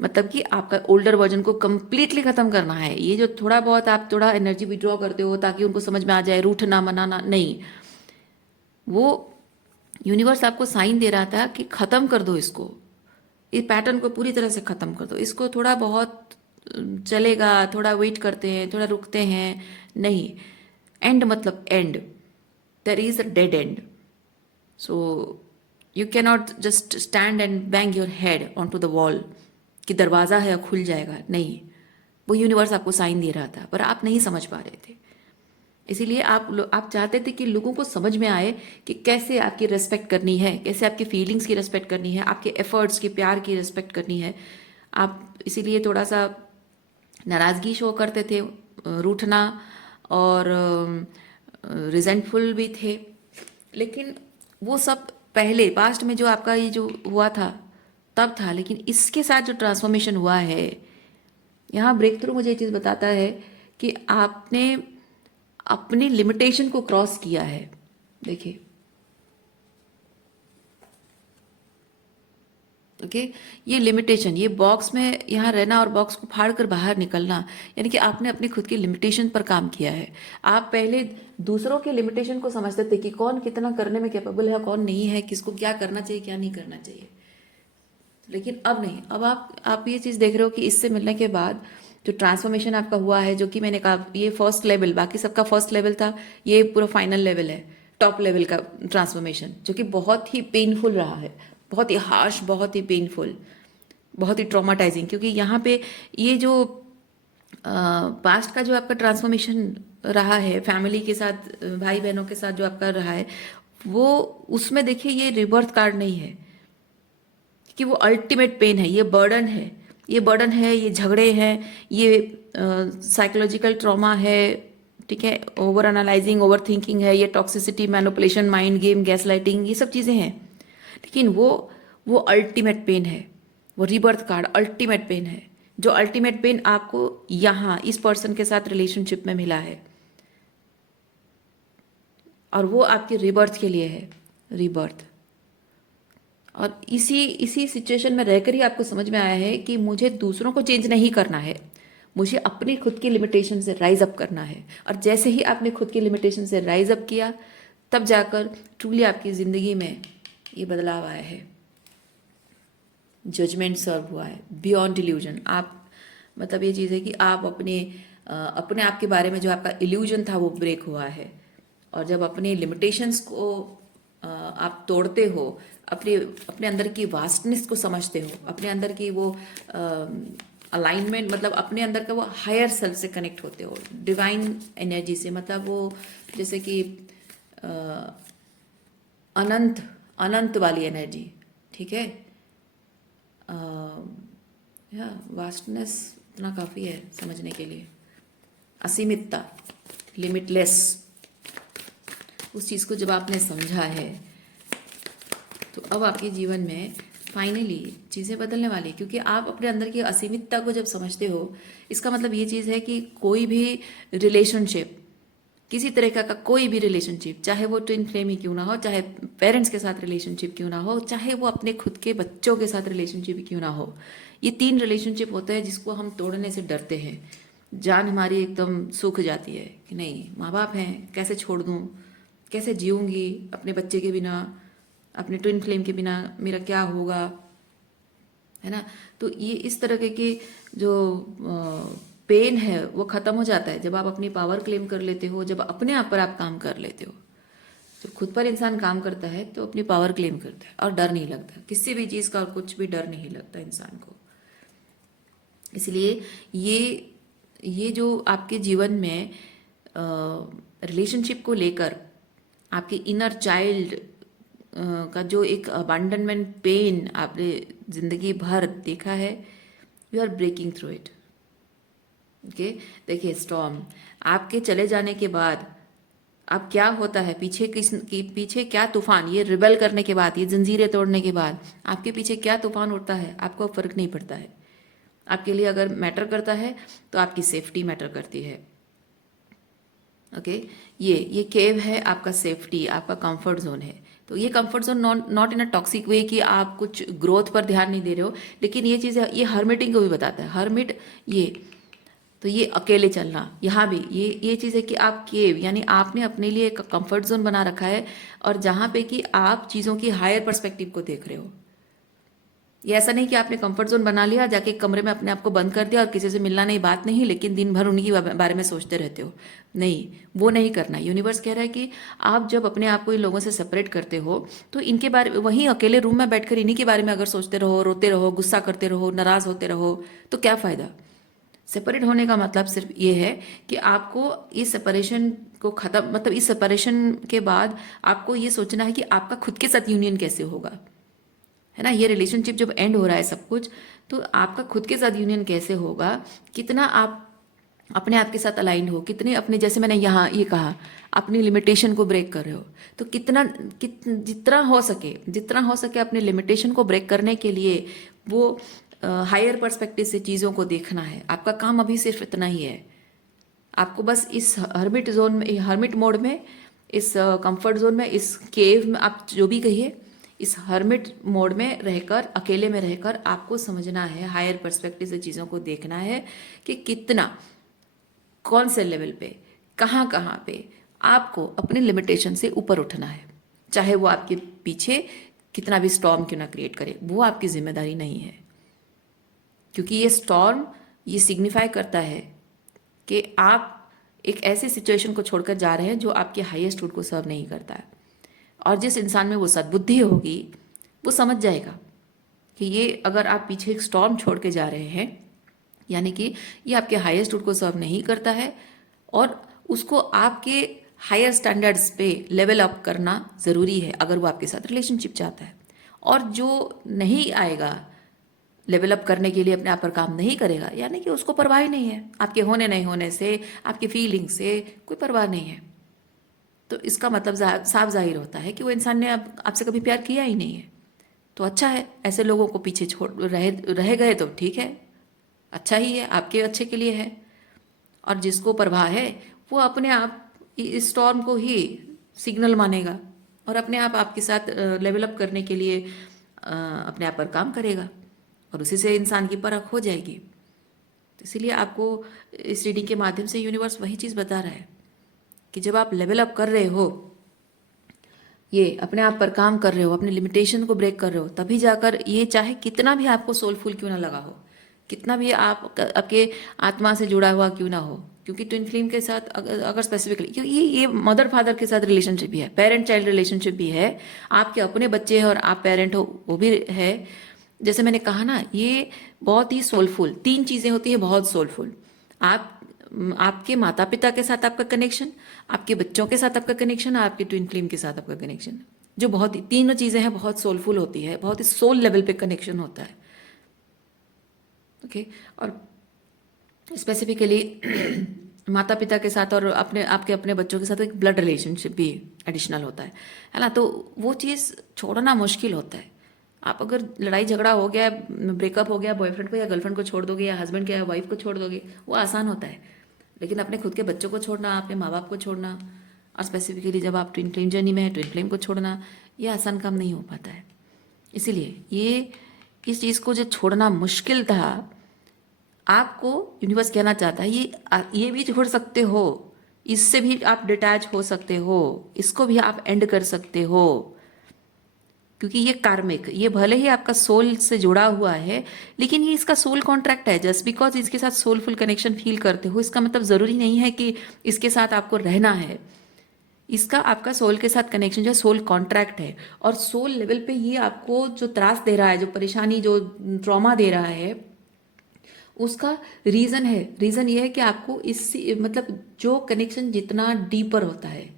मतलब कि आपका ओल्डर वर्जन को कंप्लीटली खत्म करना है। ये जो थोड़ा बहुत आप थोड़ा एनर्जी विड्रॉ करते हो ताकि उनको समझ में आ जाए, रूठना मनाना नहीं, वो यूनिवर्स आपको साइन दे रहा था कि खत्म कर दो इसको, इस पैटर्न को पूरी तरह से खत्म कर दो। इसको थोड़ा बहुत चलेगा, थोड़ा वेट करते हैं, थोड़ा रुकते हैं, नहीं, एंड मतलब end, there is a dead end. So you cannot just stand and bang your head on to the wall कि दरवाज़ा है खुल जाएगा, नहीं, वो यूनिवर्स आपको साइन दे रहा था पर आप नहीं समझ पा रहे थे। इसीलिए आप चाहते थे कि लोगों को समझ में आए कि कैसे आपकी रेस्पेक्ट करनी है, कैसे आपकी फीलिंग्स की रेस्पेक्ट करनी है, आपके एफर्ट्स की, प्यार की रेस्पेक्ट करनी है। आप इसीलिए थोड़ा सा नाराज़गी शो करते थे, रूठना और रिजेंटफुल भी थे। लेकिन वो सब पहले पास्ट में जो आपका ये जो हुआ था तब था, लेकिन इसके साथ जो ट्रांसफॉर्मेशन हुआ है, यहाँ ब्रेक थ्रू मुझे ये चीज़ बताता है कि आपने अपनी लिमिटेशन को क्रॉस किया है। देखिए, ओके, ये लिमिटेशन, ये बॉक्स में यहाँ रहना और बॉक्स को फाड़ कर बाहर निकलना, यानी कि आपने अपनी खुद की लिमिटेशन पर काम किया है। आप पहले दूसरों के लिमिटेशन को समझते थे कि कौन कितना करने में कैपेबल है, कौन नहीं है, किसको क्या करना चाहिए, क्या नहीं करना चाहिए। लेकिन अब नहीं, अब आप ये चीज़ देख रहे हो कि इससे मिलने के बाद जो ट्रांसफॉर्मेशन आपका हुआ है, जो कि मैंने कहा ये फर्स्ट लेवल, बाकी सबका फर्स्ट लेवल था, ये पूरा फाइनल लेवल है, टॉप लेवल का ट्रांसफॉर्मेशन, जो कि बहुत ही पेनफुल रहा है, बहुत ही हार्श, बहुत ही पेनफुल, बहुत ही ट्रॉमाटाइजिंग। क्योंकि यहाँ पे ये जो पास्ट का जो आपका ट्रांसफॉर्मेशन रहा है फैमिली के साथ, भाई बहनों के साथ जो आपका रहा है, वो उसमें देखिए ये रिबर्थ कार्ड नहीं है, कि वो अल्टीमेट पेन है, ये बर्डन है, ये बर्डन है, ये झगड़े हैं, ये साइकोलॉजिकल ट्रॉमा है, ठीक है, ओवर एनालाइजिंग, ओवर थिंकिंग है, ये toxicity, manipulation, mind game, gas lighting, ये सब चीज़ें हैं। लेकिन वो अल्टीमेट पेन है, वो रीबर्थ कार्ड अल्टीमेट पेन है, जो अल्टीमेट पेन आपको यहाँ इस पर्सन के साथ रिलेशनशिप में मिला है, और वो आपके रीबर्थ के लिए है, रीबर्थ। और इसी इसी सिचुएशन में रहकर ही आपको समझ में आया है कि मुझे दूसरों को चेंज नहीं करना है, मुझे अपनी खुद की लिमिटेशन से राइज अप करना है। और जैसे ही आपने खुद की लिमिटेशन से राइज अप किया, तब जाकर ट्रूली आपकी ज़िंदगी में ये बदलाव आया है, जजमेंट सर्व हुआ है, बियॉन्ड इल्यूजन। आप मतलब ये चीज़ है कि आप अपने आप के बारे में जो आपका इल्यूजन था वो ब्रेक हुआ है। और जब अपने लिमिटेशंस को आप तोड़ते हो, अपने अपने अंदर की वास्टनेस को समझते हो, अपने अंदर की वो अलाइनमेंट, मतलब अपने अंदर का वो हायर सेल्फ से कनेक्ट होते हो, डिवाइन एनर्जी से, मतलब वो जैसे कि अनंत अनंत वाली एनर्जी, ठीक है। या वास्टनेस इतना काफ़ी है समझने के लिए, असीमितता, लिमिटलेस। उस चीज़ को जब आपने समझा है तो अब आपके जीवन में फाइनली चीज़ें बदलने वाली है, क्योंकि आप अपने अंदर की असीमितता को जब समझते हो, इसका मतलब ये चीज़ है कि कोई भी रिलेशनशिप, किसी तरह का कोई भी रिलेशनशिप, चाहे वो ट्विन फ्लेम ही क्यों ना हो, चाहे पेरेंट्स के साथ रिलेशनशिप क्यों ना हो, चाहे वो अपने खुद के बच्चों के साथ रिलेशनशिप क्यों ना हो, ये 3 रिलेशनशिप होते हैं जिसको हम तोड़ने से डरते हैं। जान हमारी एकदम सूख जाती है कि नहीं, माँ बाप हैं, कैसे छोड़ दूँ, कैसे जीऊँगी अपने बच्चे के बिना, अपने ट्विन फ्लेम के बिना मेरा क्या होगा, है ना। तो ये इस तरह के जो पेन है वो ख़त्म हो जाता है जब आप अपनी पावर क्लेम कर लेते हो, जब अपने आप पर आप काम कर लेते हो। जब खुद पर इंसान काम करता है तो अपनी पावर क्लेम करता है और डर नहीं लगता, किसी भी चीज़ का कुछ भी डर नहीं लगता इंसान को। इसलिए ये जो आपके जीवन में रिलेशनशिप को लेकर आपके इनर चाइल्ड का जो एक अबैंडनमेंट पेन आपने जिंदगी भर देखा है, you are breaking through it. Okay, देखिए स्टॉर्म, आपके चले जाने के बाद अब क्या होता है, पीछे क्या तूफान, ये रिबेल करने के बाद, ये जंजीरें तोड़ने के बाद आपके पीछे क्या तूफान उठता है, आपको फर्क नहीं पड़ता है। आपके लिए अगर मैटर करता है तो आपकी सेफ्टी मैटर करती है। ओके, ये केव है आपका सेफ्टी, आपका कंफर्ट जोन है। तो ये comfort zone not in a toxic way कि आप कुछ ग्रोथ पर ध्यान नहीं दे रहे हो, लेकिन ये चीज़ ये हर्मिटिंग को भी बताता है। हर्मिट ये तो ये अकेले चलना, यहाँ भी ये चीज़ है कि आप केव यानी आपने अपने लिए एक कंफर्ट जोन बना रखा है, और जहाँ पे कि आप चीज़ों की हायर पर्सपेक्टिव को देख रहे हो। ये ऐसा नहीं कि आपने कंफर्ट जोन बना लिया, जाके कमरे में अपने आप को बंद कर दिया और किसी से मिलना नहीं, बात नहीं, लेकिन दिन भर उन्हीं के बारे में सोचते रहते हो। नहीं, वो नहीं करना। यूनिवर्स कह रहा है कि आप जब अपने आप को इन लोगों से सेपरेट करते हो तो इनके बारे में, वहीं अकेले रूम में बैठकर इन्हीं के बारे में अगर सोचते रहो, रोते रहो, गुस्सा करते रहो, नाराज़ होते रहो, तो क्या फ़ायदा। सेपरेट होने का मतलब सिर्फ ये है कि आपको इस सेपरेशन को ख़त्म, मतलब इस सेपरेशन के बाद आपको ये सोचना है कि आपका खुद के साथ यूनियन कैसे होगा, है ना। ये रिलेशनशिप जब एंड हो रहा है सब कुछ, तो आपका खुद के साथ यूनियन कैसे होगा, कितना आप अपने आप के साथ अलाइंड हो, कितने अपने, जैसे मैंने यहाँ ये कहा, अपनी लिमिटेशन को ब्रेक कर रहे हो, तो जितना हो सके अपने लिमिटेशन को ब्रेक करने के लिए वो हायर पर्सपेक्टिव से चीज़ों को देखना है। आपका काम अभी सिर्फ इतना ही है। आपको बस इस हर्मिट जोन में, हर्मिट मोड में, इस कंफर्ट जोन में, इस केव में, आप जो भी कहिए, इस हर्मिट मोड में रहकर, अकेले में रहकर आपको समझना है, हायर पर्सपेक्टिव से चीज़ों को देखना है कि कितना, कौन से लेवल पे, कहाँ कहाँ पे आपको अपने लिमिटेशन से ऊपर उठना है। चाहे वो आपके पीछे कितना भी स्टॉर्म क्यों ना क्रिएट करे, वो आपकी जिम्मेदारी नहीं है। क्योंकि ये स्टॉर्म ये सिग्निफाई करता है कि आप एक ऐसी सिचुएशन को छोड़कर जा रहे हैं जो आपके हाईएस्ट गुड को सर्व नहीं करता है। और जिस इंसान में वो सद्बुद्धि होगी वो समझ जाएगा कि ये, अगर आप पीछे एक स्टॉर्म छोड़ के जा रहे हैं, यानी कि ये आपके हाईएस्ट गुड को सर्व नहीं करता है, और उसको आपके हायर स्टैंडर्ड्स पे लेवल अप करना ज़रूरी है अगर वो आपके साथ रिलेशनशिप चाहता है। और जो नहीं आएगा लेवल अप करने के लिए, अपने आप पर काम नहीं करेगा, यानी कि उसको परवाह ही नहीं है आपके होने नहीं होने से, आपकी फीलिंग से कोई परवाह नहीं है। तो इसका मतलब साफ जाहिर होता है कि वो इंसान ने आपसे कभी प्यार किया ही नहीं है। तो अच्छा है, ऐसे लोगों को पीछे छोड़ रह गए तो ठीक है, अच्छा ही है, आपके अच्छे के लिए है। और जिसको परवाह है वो अपने आप इस स्टॉर्म को ही सिग्नल मानेगा और अपने आप आपके साथ लेवल अप करने के लिए अपने आप पर काम करेगा और उसी से इंसान की परख हो जाएगी। तो इसीलिए आपको इस रीडिंग के माध्यम से यूनिवर्स वही चीज़ बता रहा है कि जब आप लेवल अप कर रहे हो, ये अपने आप पर काम कर रहे हो, अपने लिमिटेशन को ब्रेक कर रहे हो, तभी जाकर ये चाहे कितना भी आपको सोलफुल क्यों ना लगा हो, कितना भी आप आपके आत्मा से जुड़ा हुआ क्यों ना हो, क्योंकि ट्विन फ्लेम के साथ अगर स्पेसिफिकली, क्योंकि ये मदर फादर के साथ रिलेशनशिप भी है, पेरेंट चाइल्ड रिलेशनशिप भी है, आपके अपने बच्चे हैं और आप पेरेंट हो वो भी है। जैसे मैंने कहा ना, ये बहुत ही सोलफुल, तीन चीज़ें होती हैं बहुत सोलफुल। आप आपके माता पिता के साथ आपका कनेक्शन, आपके बच्चों के साथ आपका कनेक्शन, आपके ट्विन फ्लेम के साथ आपका कनेक्शन, जो बहुत ही तीनों चीज़ें हैं बहुत सोलफुल होती है, बहुत ही सोल लेवल पे कनेक्शन होता है। ओके और स्पेसिफिकली माता पिता के साथ और आपके अपने बच्चों के साथ एक ब्लड रिलेशनशिप भी एडिशनल होता है ना। तो वो चीज़ छोड़ना मुश्किल होता है। आप अगर लड़ाई झगड़ा हो गया, ब्रेकअप हो गया, बॉयफ्रेंड को या गर्लफ्रेंड को छोड़ दोगे या हस्बैंड को या वाइफ को छोड़ दोगे, वो आसान होता है। लेकिन अपने खुद के बच्चों को छोड़ना, अपने माँ बाप को छोड़ना, और स्पेसिफिकली जब आप ट्विन फ्लेम जर्नी में है, ट्विन फ्लेम को छोड़ना, ये आसान काम नहीं हो पाता है। इसीलिए ये इस चीज़ को जो छोड़ना मुश्किल था, आपको यूनिवर्स कहना चाहता है ये भी छोड़ सकते हो, इससे भी आप डिटैच हो सकते हो, इसको भी आप एंड कर सकते हो, क्योंकि ये कार्मिक, ये भले ही आपका सोल से जुड़ा हुआ है, लेकिन ये इसका सोल कॉन्ट्रैक्ट है। जस्ट बिकॉज इसके साथ सोलफुल कनेक्शन फील करते हो, इसका मतलब ज़रूरी नहीं है कि इसके साथ आपको रहना है। इसका आपका सोल के साथ कनेक्शन जो है सोल कॉन्ट्रैक्ट है, और सोल लेवल पे ये आपको जो त्रास दे रहा है, जो परेशानी, जो ट्रॉमा दे रहा है, उसका रीज़न है। रीज़न ये है कि आपको इससे मतलब जो कनेक्शन जितना डीपर होता है,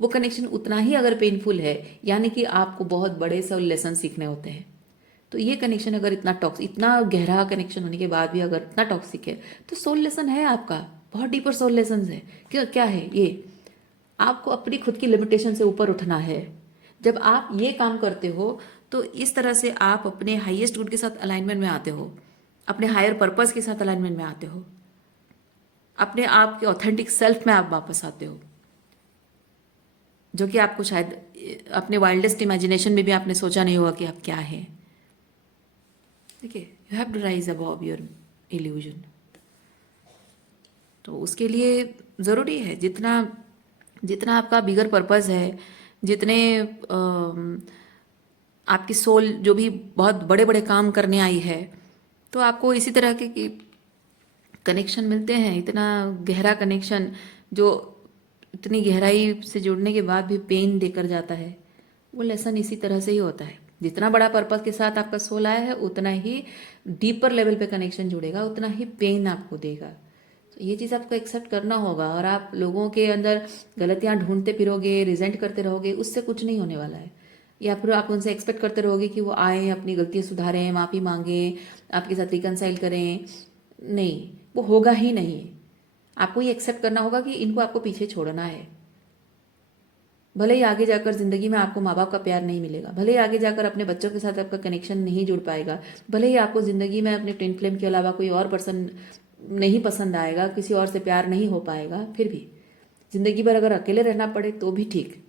वो कनेक्शन उतना ही अगर पेनफुल है, यानी कि आपको बहुत बड़े से लेसन सीखने होते हैं। तो ये कनेक्शन अगर इतना गहरा कनेक्शन होने के बाद भी अगर इतना टॉक्सिक है, तो सोल लेसन है आपका, बहुत डीपर सोल लेसन है। क्या है ये? आपको अपनी खुद की लिमिटेशन से ऊपर उठना है। जब आप ये काम करते हो, तो इस तरह से आप अपने हाईएस्ट गुड के साथ अलाइनमेंट में आते हो, अपने हायर पर्पस के साथ अलाइनमेंट में आते हो, अपने आप के ऑथेंटिक सेल्फ में आप वापस आते हो, जो कि आपको शायद अपने वाइल्डेस्ट इमेजिनेशन में भी आपने सोचा नहीं होगा कि आप क्या है। ठीक है, you have to rise above your illusion. तो उसके लिए ज़रूरी है, जितना जितना आपका बिगर पर्पस है, जितने आपकी सोल जो भी बहुत बड़े बड़े काम करने आई है, तो आपको इसी तरह के कनेक्शन मिलते हैं, इतना गहरा कनेक्शन जो इतनी गहराई से जुड़ने के बाद भी पेन देकर जाता है। वो लेसन इसी तरह से ही होता है। जितना बड़ा पर्पस के साथ आपका सोल आया है, उतना ही डीपर लेवल पे कनेक्शन जुड़ेगा, उतना ही पेन आपको देगा। तो ये चीज़ आपको एक्सेप्ट करना होगा। और आप लोगों के अंदर गलतियां ढूंढते फिरोगे, रिजेंट करते रहोगे, उससे कुछ नहीं होने वाला है। या फिर आप उनसे एक्सपेक्ट करते रहोगे कि वो आए, अपनी गलतियां सुधारें, माफ़ी मांगें, आपके साथ रिकनसाइल करें। नहीं, वो होगा ही नहीं। आपको ये एक्सेप्ट करना होगा कि इनको आपको पीछे छोड़ना है। भले ही आगे जाकर जिंदगी में आपको माँ बाप का प्यार नहीं मिलेगा, भले ही आगे जाकर अपने बच्चों के साथ आपका कनेक्शन नहीं जुड़ पाएगा, भले ही आपको जिंदगी में अपने ट्विन फ्लेम के अलावा कोई और पर्सन नहीं पसंद आएगा, किसी और से प्यार नहीं हो पाएगा, फिर भी जिंदगी भर अगर अकेले रहना पड़े तो भी ठीक,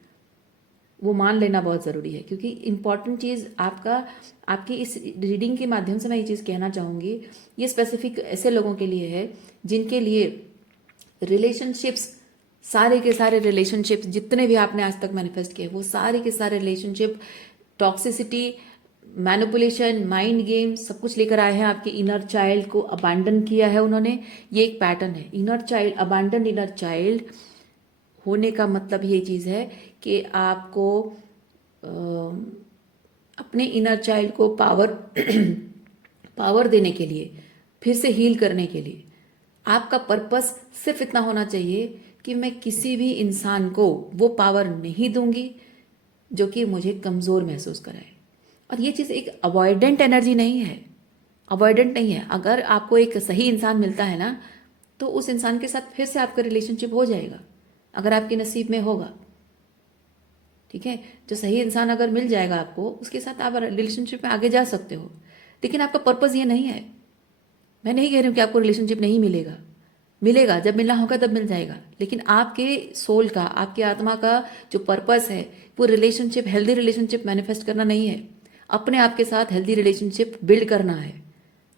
वो मान लेना बहुत ज़रूरी है। क्योंकि इंपॉर्टेंट चीज़ आपकी इस रीडिंग के माध्यम से मैं ये चीज़ कहना चाहूँगी, ये स्पेसिफिक ऐसे लोगों के लिए है जिनके लिए रिलेशनशिप्स, सारे के सारे रिलेशनशिप्स जितने भी आपने आज तक मैनिफेस्ट किए, वो सारे के सारे relationship toxicity, manipulation, mind game सब कुछ लेकर आए हैं। आपके इनर चाइल्ड को अबांडन किया है उन्होंने। ये एक पैटर्न है, इनर चाइल्ड, अबांडन इनर चाइल्ड होने का मतलब ये चीज़ है कि आपको अपने इनर चाइल्ड को पावर देने के लिए, फिर से हील करने के लिए, आपका पर्पस सिर्फ इतना होना चाहिए कि मैं किसी भी इंसान को वो पावर नहीं दूंगी जो कि मुझे कमज़ोर महसूस कराए। और ये चीज़ एक अवॉइडेंट एनर्जी नहीं है, अवॉइडेंट नहीं है। अगर आपको एक सही इंसान मिलता है ना, तो उस इंसान के साथ फिर से आपका रिलेशनशिप हो जाएगा, अगर आपके नसीब में होगा। ठीक है, जो सही इंसान अगर मिल जाएगा आपको, उसके साथ आप रिलेशनशिप में आगे जा सकते हो। लेकिन आपका पर्पस ये नहीं है। मैं नहीं कह रही हूँ कि आपको रिलेशनशिप नहीं मिलेगा, मिलेगा, जब मिलना होगा तब मिल जाएगा। लेकिन आपके सोल का, आपके आत्मा का जो पर्पस है, वो रिलेशनशिप, हेल्दी रिलेशनशिप मैनिफेस्ट करना नहीं है। अपने आप के साथ हेल्दी रिलेशनशिप बिल्ड करना है।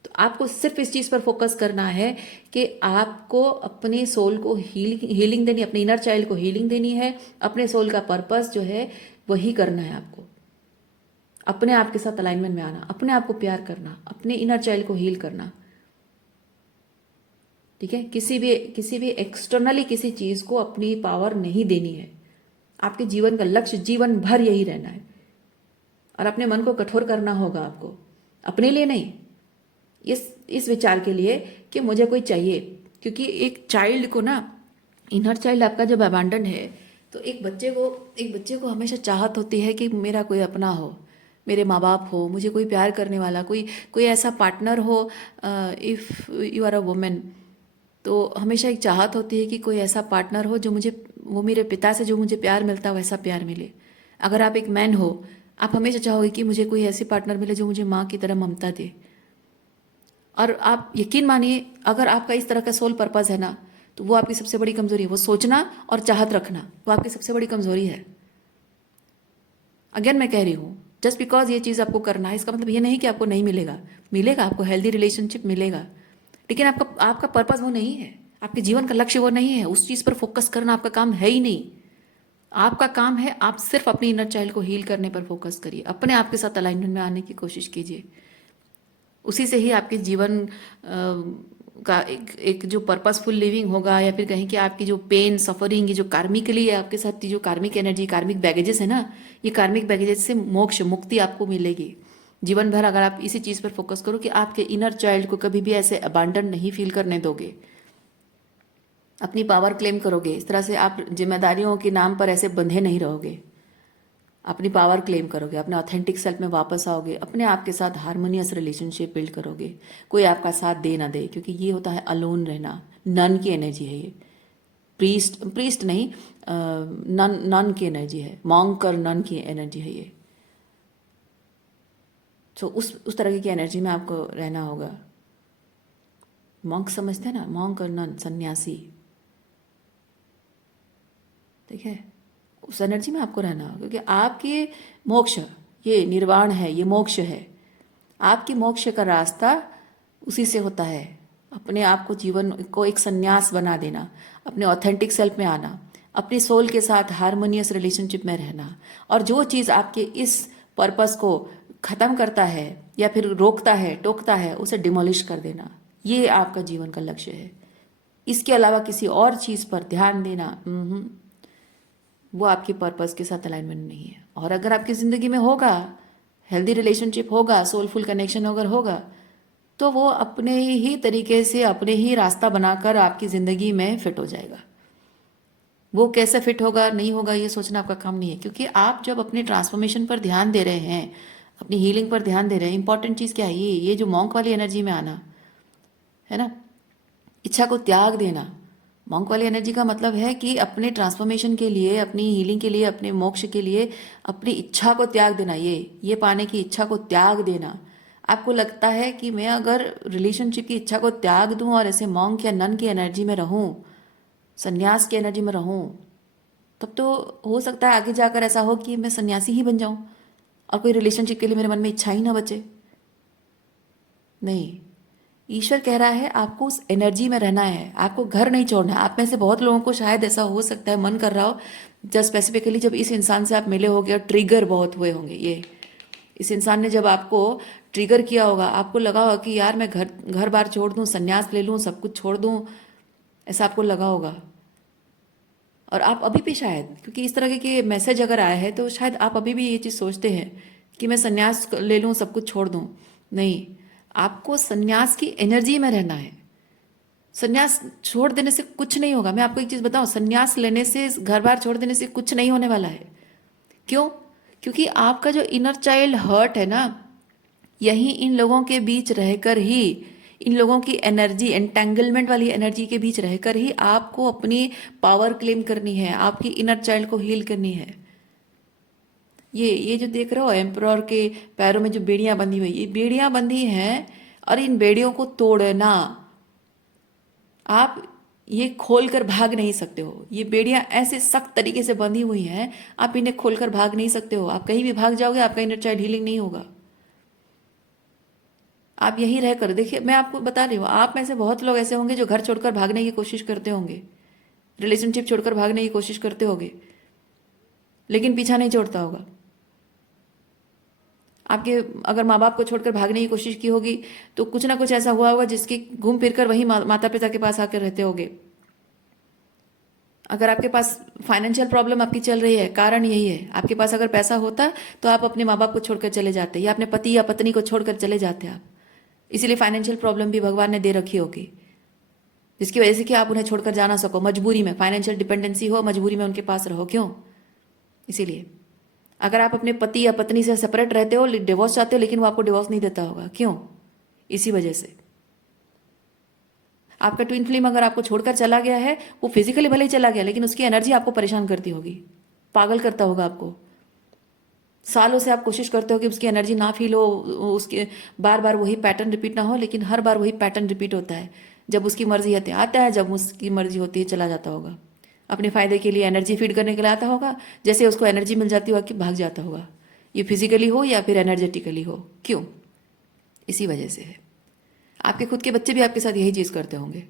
तो आपको सिर्फ इस चीज़ पर फोकस करना है कि आपको अपने सोल को हीलिंग देनी, अपने इनर चाइल्ड को हीलिंग देनी है। अपने सोल का पर्पस जो है वही करना है आपको। अपने आप के साथ अलाइनमेंट में आना, अपने आप को प्यार करना, अपने इनर चाइल्ड को हील करना। ठीक है, किसी भी एक्सटर्नली किसी चीज़ को अपनी पावर नहीं देनी है। आपके जीवन का लक्ष्य जीवन भर यही रहना है। और अपने मन को कठोर करना होगा आपको, अपने लिए नहीं, इस विचार के लिए कि मुझे कोई चाहिए। क्योंकि एक चाइल्ड को ना, इनर चाइल्ड आपका जब अबैंडन है तो एक बच्चे को हमेशा चाहत होती है कि मेरा कोई अपना हो, मेरे माँ बाप हो, मुझे कोई प्यार करने वाला, कोई ऐसा पार्टनर हो। If you are a woman तो हमेशा एक चाहत होती है कि कोई ऐसा पार्टनर हो जो मुझे, वो मेरे पिता से जो मुझे प्यार मिलता है वैसा प्यार मिले। अगर आप एक मैन हो, आप हमेशा चाहोगे कि मुझे कोई ऐसी पार्टनर मिले जो मुझे माँ की तरह ममता दे। और आप यकीन मानिए, अगर आपका इस तरह का सोल पर्पस है ना, तो वो आपकी सबसे बड़ी कमजोरी है। वो सोचना और चाहत रखना, वो आपकी सबसे बड़ी कमजोरी है। अगेन मैं कह रही हूँ, जस्ट बिकॉज ये चीज़ आपको करना है इसका मतलब ये नहीं कि आपको नहीं मिलेगा। मिलेगा, आपको हेल्दी रिलेशनशिप मिलेगा, लेकिन आपका पर्पस वो नहीं है। आपके जीवन का लक्ष्य वो नहीं है। उस चीज़ पर फोकस करना आपका काम है ही नहीं। आपका काम है, आप सिर्फ अपनी इनर चाइल्ड को हील करने पर फोकस करिए, अपने आप के साथ अलाइनमेंट में आने की कोशिश कीजिए। उसी से ही आपके जीवन का एक जो पर्पसफुल लिविंग होगा, या फिर कहें कि आपकी जो पेन सफरिंग, ये जो कार्मिकली आपके साथ जो कार्मिक एनर्जी, कार्मिक बैगेजेस है ना, ये कार्मिक बैगेजेस से मोक्ष मुक्ति आपको मिलेगी जीवन भर। अगर आप इसी चीज़ पर फोकस करो कि आपके इनर चाइल्ड को कभी भी ऐसे अबांडन नहीं फील करने दोगे, अपनी पावर क्लेम करोगे, इस तरह से आप जिम्मेदारियों के नाम पर ऐसे बंधे नहीं रहोगे, अपनी पावर क्लेम करोगे, अपने ऑथेंटिक सेल्फ में वापस आओगे, अपने आप के साथ हारमोनियस रिलेशनशिप बिल्ड करोगे। कोई आपका साथ दे ना दे, क्योंकि ये होता है अलोन रहना। नन की एनर्जी है ये, प्रीस्ट नहीं, नन नन की एनर्जी है, मॉन्क और नन की एनर्जी है ये। तो उस तरह की एनर्जी में आपको रहना होगा। मॉन्क समझते हैं ना, मॉन्क और नन, सन्यासी। ठीक है, उस एनर्जी में आपको रहना होगा, क्योंकि आपके मोक्ष, ये निर्वाण है, ये मोक्ष है। आपकी मोक्ष का रास्ता उसी से होता है। अपने आप को, जीवन को एक संन्यास बना देना, अपने ऑथेंटिक सेल्फ में आना, अपने सोल के साथ हारमोनियस रिलेशनशिप में रहना। और जो चीज़ आपके इस पर्पस को ख़त्म करता है या फिर रोकता है, टोकता है, उसे डिमोलिश कर देना, ये आपका जीवन का लक्ष्य है। इसके अलावा किसी और चीज़ पर ध्यान देना, वो आपके पर्पस के साथ अलाइनमेंट नहीं है। और अगर आपकी ज़िंदगी में होगा, हेल्दी रिलेशनशिप होगा, सोलफुल कनेक्शन अगर होगा, तो वो अपने ही तरीके से, अपने ही रास्ता बनाकर आपकी ज़िंदगी में फिट हो जाएगा। वो कैसे फिट होगा नहीं होगा ये सोचना आपका काम नहीं है, क्योंकि आप जब अपने ट्रांसफॉर्मेशन पर ध्यान दे रहे हैं, अपनी हीलिंग पर ध्यान दे रहे हैं, इंपॉर्टेंट चीज़ क्या है, ये जो मॉन्क वाली एनर्जी में आना है ना, इच्छा को त्याग देना। मॉन्क वाली एनर्जी का मतलब है कि अपने ट्रांसफॉर्मेशन के लिए, अपनी हीलिंग के लिए, अपने मोक्ष के लिए अपनी इच्छा को त्याग देना, ये पाने की इच्छा को त्याग देना। आपको लगता है कि मैं अगर रिलेशनशिप की इच्छा को त्याग दूं और ऐसे मॉन्क या नन की एनर्जी में रहूं, संन्यास की एनर्जी में रहूं, तब तो हो सकता है आगे जाकर ऐसा हो कि मैं सन्यासी ही बन जाऊं और कोई रिलेशनशिप के लिए मेरे मन में इच्छा ही ना बचे। नहीं, ईश्वर कह रहा है आपको उस एनर्जी में रहना है, आपको घर नहीं छोड़ना है। आप में से बहुत लोगों को शायद ऐसा हो सकता है, मन कर रहा हो, जब स्पेसिफिकली जब इस इंसान से आप मिले होंगे और ट्रिगर बहुत हुए होंगे, ये इस इंसान ने जब आपको ट्रिगर किया होगा, आपको लगा होगा कि यार मैं घर बार छोड़ दूँ, संन्यास ले लूँ, सब कुछ छोड़ दूँ, ऐसा आपको लगा होगा। और आप अभी भी शायद, क्योंकि इस तरह के मैसेज अगर आया है तो शायद आप अभी भी ये चीज़ सोचते हैं कि मैं संन्यास ले लूँ, सब कुछ छोड़ दूँ। नहीं, आपको संन्यास की एनर्जी में रहना है। संन्यास छोड़ देने से कुछ नहीं होगा। मैं आपको एक चीज़ बताऊं, संन्यास लेने से, घर बार छोड़ देने से कुछ नहीं होने वाला है। क्यों? क्योंकि आपका जो इनर चाइल्ड हर्ट है ना, यही इन लोगों के बीच रहकर ही, इन लोगों की एनर्जी, एंटेंगलमेंट वाली एनर्जी के बीच रहकर ही आपको अपनी पावर क्लेम करनी है, आपकी इनर चाइल्ड को हील करनी है। ये जो देख रहे हो एम्परर के पैरों में जो बेड़ियां बंधी हुई, ये बेड़ियां बंधी हैं, और इन बेड़ियों को तोड़ना, आप ये खोलकर भाग नहीं सकते हो। ये बेड़ियां ऐसे सख्त तरीके से बंधी हुई हैं, आप इन्हें खोलकर भाग नहीं सकते हो। आप कहीं भी भाग जाओगे, आपका इनर चाइल्ड हीलिंग नहीं होगा। आप यहीं रह कर देखिए, मैं आपको बता रही हूँ, आप में से बहुत लोग ऐसे होंगे जो घर छोड़कर भागने की कोशिश करते होंगे, रिलेशनशिप छोड़कर भागने की कोशिश करते होंगे, लेकिन पीछा नहीं छोड़ता होगा। आपके अगर माँ बाप को छोड़कर भागने की कोशिश की होगी तो कुछ ना कुछ ऐसा हुआ होगा जिसकी घूम फिर कर वही माता पिता के पास आकर रहते होंगे। अगर आपके पास फाइनेंशियल प्रॉब्लम आपकी चल रही है, कारण यही है, आपके पास अगर पैसा होता तो आप अपने माँ बाप को छोड़कर चले जाते, या अपने पति या पत्नी को छोड़कर चले जाते आप। इसीलिए फाइनेंशियल प्रॉब्लम भी भगवान ने दे रखी होगी, जिसकी वजह से कि आप उन्हें छोड़कर जा ना सको, मजबूरी में फाइनेंशियल डिपेंडेंसी हो, मजबूरी में उनके पास रहो। क्यों? इसीलिए अगर आप अपने पति या पत्नी से सेपरेट रहते हो, डिवोर्स चाहते हो, लेकिन वो आपको डिवोर्स नहीं देता होगा। क्यों? इसी वजह से। आपका ट्विन फ्लेम अगर आपको छोड़कर चला गया है, वो फिजिकली भले ही चला गया, लेकिन उसकी एनर्जी आपको परेशान करती होगी, पागल करता होगा आपको। सालों से आप कोशिश करते हो कि उसकी एनर्जी ना फील हो, उसके बार बार वही पैटर्न रिपीट ना हो, लेकिन हर बार वही पैटर्न रिपीट होता है। जब उसकी मर्जी आती है आता है, जब उसकी मर्जी होती है चला जाता होगा। अपने फायदे के लिए एनर्जी फीड करने के लिए आता होगा, जैसे उसको एनर्जी मिल जाती होगा कि भाग जाता होगा। ये फिजिकली हो या फिर एनर्जेटिकली हो। क्यों? इसी वजह से है। आपके खुद के बच्चे भी आपके साथ यही चीज़ करते होंगे।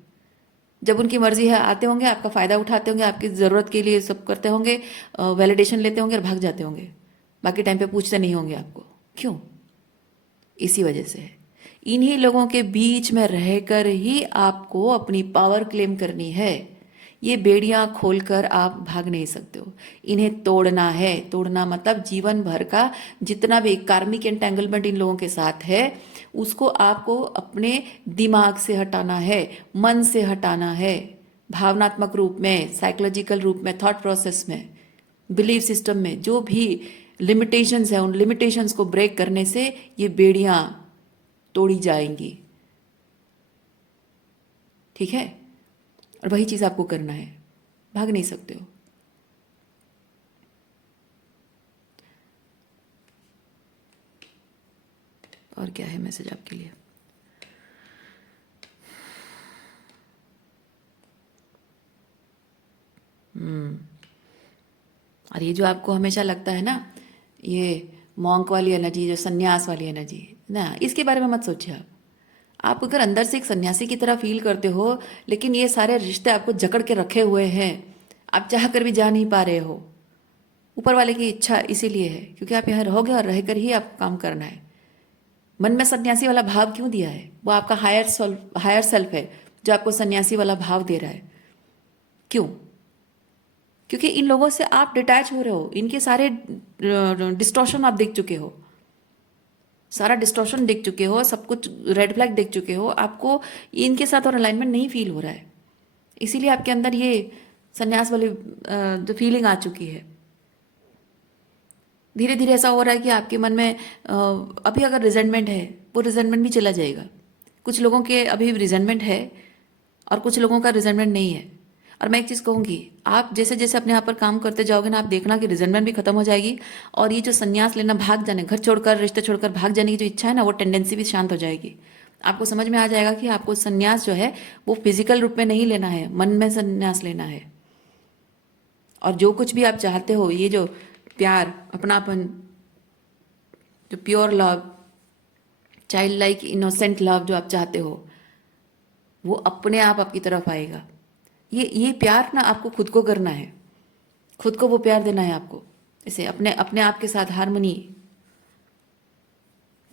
जब उनकी मर्जी है आते होंगे, आपका फ़ायदा उठाते होंगे, आपकी ज़रूरत के लिए सब करते होंगे, वैलिडेशन लेते होंगे और भाग जाते होंगे। बाकी टाइम पे पूछते नहीं होंगे आपको। क्यों? इसी वजह से है। इन्हीं लोगों के बीच में रहकर ही आपको अपनी पावर क्लेम करनी है। ये बेड़ियां खोलकर आप भाग नहीं सकते हो, इन्हें तोड़ना है। तोड़ना मतलब जीवन भर का जितना भी कार्मिक एंटेंगलमेंट इन लोगों के साथ है, उसको आपको अपने दिमाग से हटाना है, मन से हटाना है, भावनात्मक रूप में, साइकोलॉजिकल रूप में, थॉट प्रोसेस में, बिलीफ सिस्टम में जो भी लिमिटेशंस है, उन लिमिटेशंस को ब्रेक करने से ये बेड़ियां तोड़ी जाएंगी। ठीक है? और वही चीज़ आपको करना है, भाग नहीं सकते हो। और क्या है मैसेज आपके लिए? और ये जो आपको हमेशा लगता है ना, ये मॉन्क वाली एनर्जी, जो सन्यास वाली एनर्जी ना, इसके बारे में मत सोचिए आप अगर अंदर से एक सन्यासी की तरह फील करते हो, लेकिन ये सारे रिश्ते आपको जकड़ के रखे हुए हैं, आप चाह कर भी जा नहीं पा रहे हो। ऊपर वाले की इच्छा इसीलिए है क्योंकि आप यहाँ रहोगे और रहकर ही आपको काम करना है। मन में सन्यासी वाला भाव क्यों दिया है? वो आपका हायर सेल्फ है जो आपको सन्यासी वाला भाव दे रहा है। क्यों? क्योंकि इन लोगों से आप डिटैच हो रहे हो, इनके सारे डिस्टॉर्शन आप देख चुके हो, सारा डिस्टॉर्शन देख चुके हो, सब कुछ रेड फ्लैग देख चुके हो, आपको इनके साथ और अलाइनमेंट नहीं फील हो रहा है। इसीलिए आपके अंदर ये सन्यास वाली जो फीलिंग आ चुकी है। धीरे धीरे ऐसा हो रहा है कि आपके मन में अभी अगर रिजेंटमेंट है, वो रिजेंटमेंट भी चला जाएगा। कुछ लोगों के अभी रिजेंटमेंट है और कुछ लोगों का रिजेंटमेंट नहीं है। और मैं एक चीज़ कहूँगी, आप जैसे जैसे अपने आप पर काम करते जाओगे ना, आप देखना कि रिजेंटमेंट भी खत्म हो जाएगी, और ये जो संन्यास लेना, भाग जाने, घर छोड़कर, रिश्ते छोड़कर भाग जाने की जो इच्छा है ना, वो टेंडेंसी भी शांत हो जाएगी। आपको समझ में आ जाएगा कि आपको संन्यास जो है वो फिजिकल रूप में नहीं लेना है, मन में संन्यास लेना है। और जो कुछ भी आप चाहते हो, ये जो प्यार, अपनापन, जो pure love, child like innocent love जो आप चाहते हो, वो अपने आप आपकी तरफ आएगा। ये प्यार ना आपको खुद को करना है, खुद को वो प्यार देना है आपको। जैसे अपने अपने आप के साथ हारमोनी।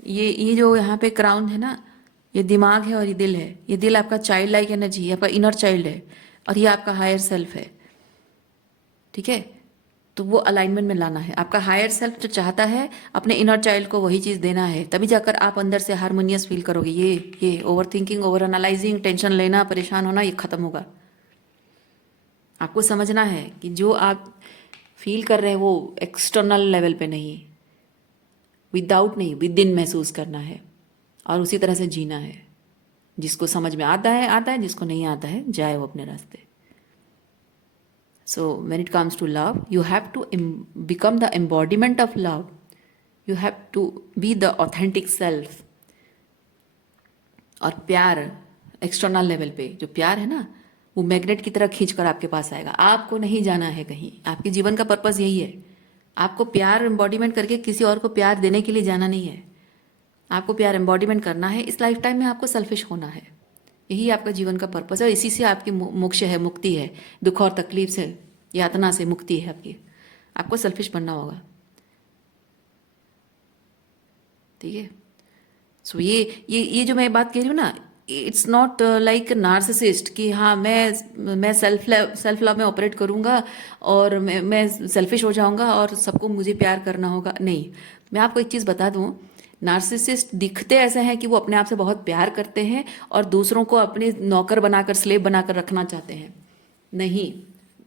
ये जो यहाँ पे क्राउन है ना, ये दिमाग है और ये दिल है। ये दिल आपका चाइल्ड लाइक एनर्जी है, आपका इनर चाइल्ड है, और ये आपका हायर सेल्फ है। ठीक है? तो वो अलाइनमेंट में लाना है। आपका हायर सेल्फ जो चाहता है अपने इनर चाइल्ड को वही चीज़ देना है, तभी जाकर आप अंदर से हारमोनियस फील करोगे। ये over thinking, over analysing, tension लेना, परेशान होना, ये खत्म होगा। आपको समझना है कि जो आप फील कर रहे हैं वो एक्सटर्नल लेवल पे नहीं, विदाउट नहीं, विद इन महसूस करना है और उसी तरह से जीना है। जिसको समझ में आता है, जिसको नहीं आता है जाए वो अपने रास्ते। So when it comes to love, you have to become the embodiment of love. You have to be the authentic self. और प्यार एक्सटर्नल लेवल पे जो प्यार है ना, वो मैग्नेट की तरह खींच कर आपके पास आएगा। आपको नहीं जाना है कहीं। आपके जीवन का पर्पस यही है। आपको प्यार एम्बॉडीमेंट करके किसी और को प्यार देने के लिए जाना नहीं है। आपको प्यार एम्बॉडीमेंट करना है, इस लाइफ टाइम में आपको सेल्फिश होना है। यही आपका जीवन का पर्पस है और इसी से आपकी मोक्ष है, मुक्ति है, दुख और तकलीफ से, यातना से मुक्ति है आपकी। आपको सेल्फिश बनना होगा, ठीक है। सो ये जो मैं बात कह रही हूँ ना, इट्स नॉट लाइक नार्सिसिस्ट कि हाँ मैं सेल्फ लव में ऑपरेट करूँगा और मैं सेल्फिश हो जाऊँगा और सबको मुझे प्यार करना होगा। नहीं, मैं आपको एक चीज़ बता दूँ, नार्सिसिस्ट दिखते ऐसे हैं कि वो अपने आप से बहुत प्यार करते हैं और दूसरों को अपने नौकर बनाकर, स्लेव बनाकर रखना चाहते हैं। नहीं,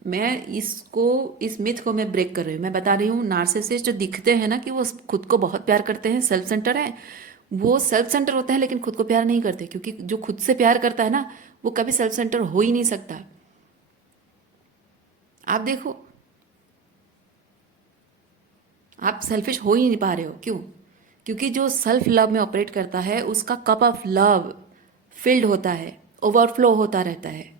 मैं इस मिथ को मैं ब्रेक कर रही हूँ। मैं बता रही हूँ नार्सिसिस्ट जो दिखते हैं ना कि वो खुद को बहुत प्यार करते हैं, सेल्फ सेंटर है, वो सेल्फ सेंटर होते हैं लेकिन खुद को प्यार नहीं करते, क्योंकि जो खुद से प्यार करता है ना वो कभी सेल्फ सेंटर हो ही नहीं सकता। आप देखो, आप सेल्फिश हो ही नहीं पा रहे हो, क्यों? क्योंकि जो सेल्फ लव में ऑपरेट करता है उसका कप ऑफ लव फिल्ड होता है, ओवरफ्लो होता रहता है।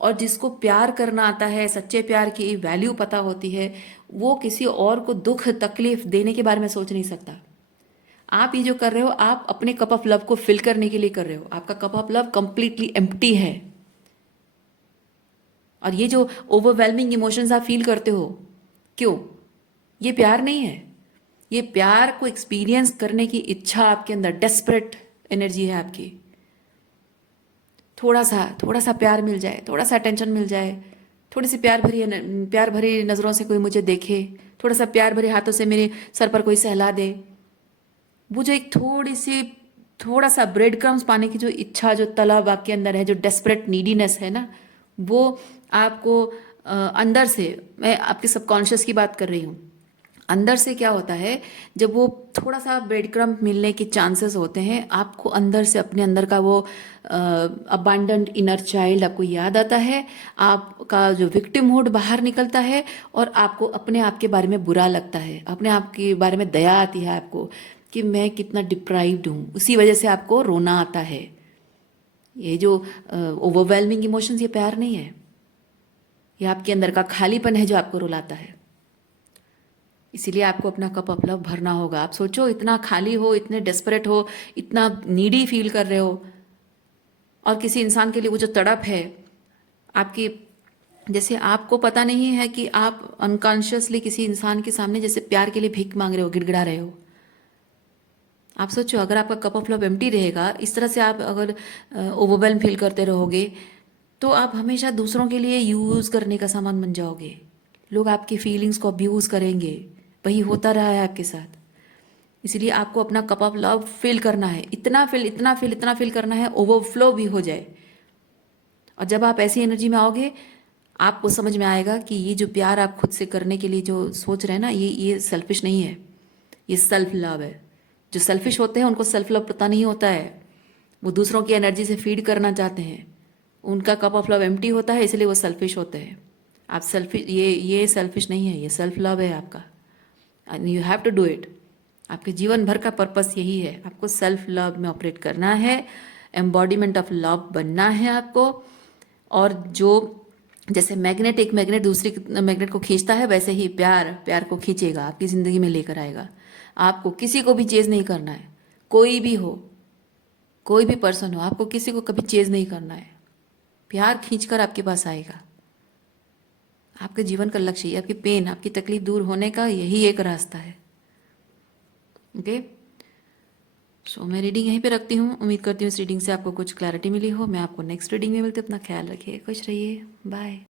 और जिसको प्यार करना आता है, सच्चे प्यार की वैल्यू पता होती है, वो किसी और को दुख तकलीफ देने के बारे में सोच नहीं सकता। आप ये जो कर रहे हो, आप अपने कप ऑफ लव को फिल करने के लिए कर रहे हो। आपका cup of love completely empty है। और ये जो ओवरवेलमिंग इमोशंस आप फील करते हो, क्यों? ये प्यार नहीं है। ये प्यार को एक्सपीरियंस करने की इच्छा आपके अंदर, डेस्परेट एनर्जी है आपकी। थोड़ा सा प्यार मिल जाए, थोड़ा सा अटेंशन मिल जाए, थोड़ी सी प्यार भरी नज़रों से कोई मुझे देखे, थोड़ा सा प्यार भरे हाथों से मेरे सर पर कोई सहला दे, वो जो एक थोड़ा सा ब्रेड क्रम्स पाने की जो इच्छा, जो तलब आपके अंदर है, जो डेस्परेट नीडीनेस है ना, वो आपको अंदर से, मैं आपके सबकॉन्शियस की बात कर रही हूँ, अंदर से क्या होता है, जब वो थोड़ा सा ब्रेड क्रम्ब मिलने के चांसेस होते हैं, आपको अंदर से, अपने अंदर का वो अबांडेंट इनर चाइल्ड आपको याद आता है, आपका जो विक्टिमहुड बाहर निकलता है और आपको अपने आप के बारे में बुरा लगता है, अपने आप के बारे में दया आती है आपको कि मैं कितना डिप्राइव्ड हूँ। उसी वजह से आपको रोना आता है। ये जो ओवरवेलमिंग इमोशंस, ये प्यार नहीं है, ये आपके अंदर का खालीपन है जो आपको रुलाता है। इसीलिए आपको अपना कप ऑफ लव भरना होगा। आप सोचो, इतना खाली हो, इतने डेस्परेट हो, इतना नीडी फील कर रहे हो, और किसी इंसान के लिए वो जो तड़प है आपकी, जैसे आपको पता नहीं है कि आप अनकॉन्शियसली किसी इंसान के सामने जैसे प्यार के लिए भीख मांग रहे हो, गिड़गिड़ा रहे हो। आप सोचो, अगर आपका कप ऑफ लव एम्प्टी रहेगा, इस तरह से आप अगर ओवरवेलम फील करते रहोगे, तो आप हमेशा दूसरों के लिए यूज़ करने का सामान बन जाओगे। लोग आपकी फीलिंग्स को अब्यूज़ करेंगे। वही होता रहा है आपके साथ। इसलिए आपको अपना कप ऑफ लव फिल करना है, इतना फिल करना है, ओवरफ्लो भी हो जाए। और जब आप ऐसी एनर्जी में आओगे, आपको समझ में आएगा कि ये जो प्यार आप खुद से करने के लिए जो सोच रहे हैं ना, ये सेल्फिश नहीं है, ये सेल्फ लव है। जो सेल्फिश होते हैं उनको सेल्फ लव पता नहीं होता है, वो दूसरों की एनर्जी से फीड करना चाहते हैं, उनका कप ऑफ लव एम्प्टी होता है, इसलिए वो सेल्फिश होते हैं। आप सेल्फिश, ये सेल्फिश नहीं है, ये सेल्फ लव है आपका, and you have to do it. आपके जीवन भर का पर्पस यही है, आपको सेल्फ लव में ऑपरेट करना है, एम्बॉडीमेंट ऑफ लव बनना है आपको। और जो जैसे एक मैग्नेट दूसरी मैग्नेट को खींचता है, वैसे ही प्यार को खींचेगा, आपकी ज़िंदगी में लेकर आएगा। आपको किसी को भी चेज़ नहीं करना है, कोई भी हो, कोई भी पर्सन हो, आपको किसी को कभी चेज़ नहीं करना है। प्यार खींचकर आपके पास आएगा। आपके जीवन का लक्ष्य, आपकी पेन, आपकी तकलीफ दूर होने का यही एक रास्ता है। ओके, सो मैं रीडिंग यहीं पे रखती हूँ। उम्मीद करती हूँ इस रीडिंग से आपको कुछ क्लैरिटी मिली हो। मैं आपको नेक्स्ट रीडिंग में मिलती हूँ। अपना ख्याल रखिए, खुश रहिए, बाय।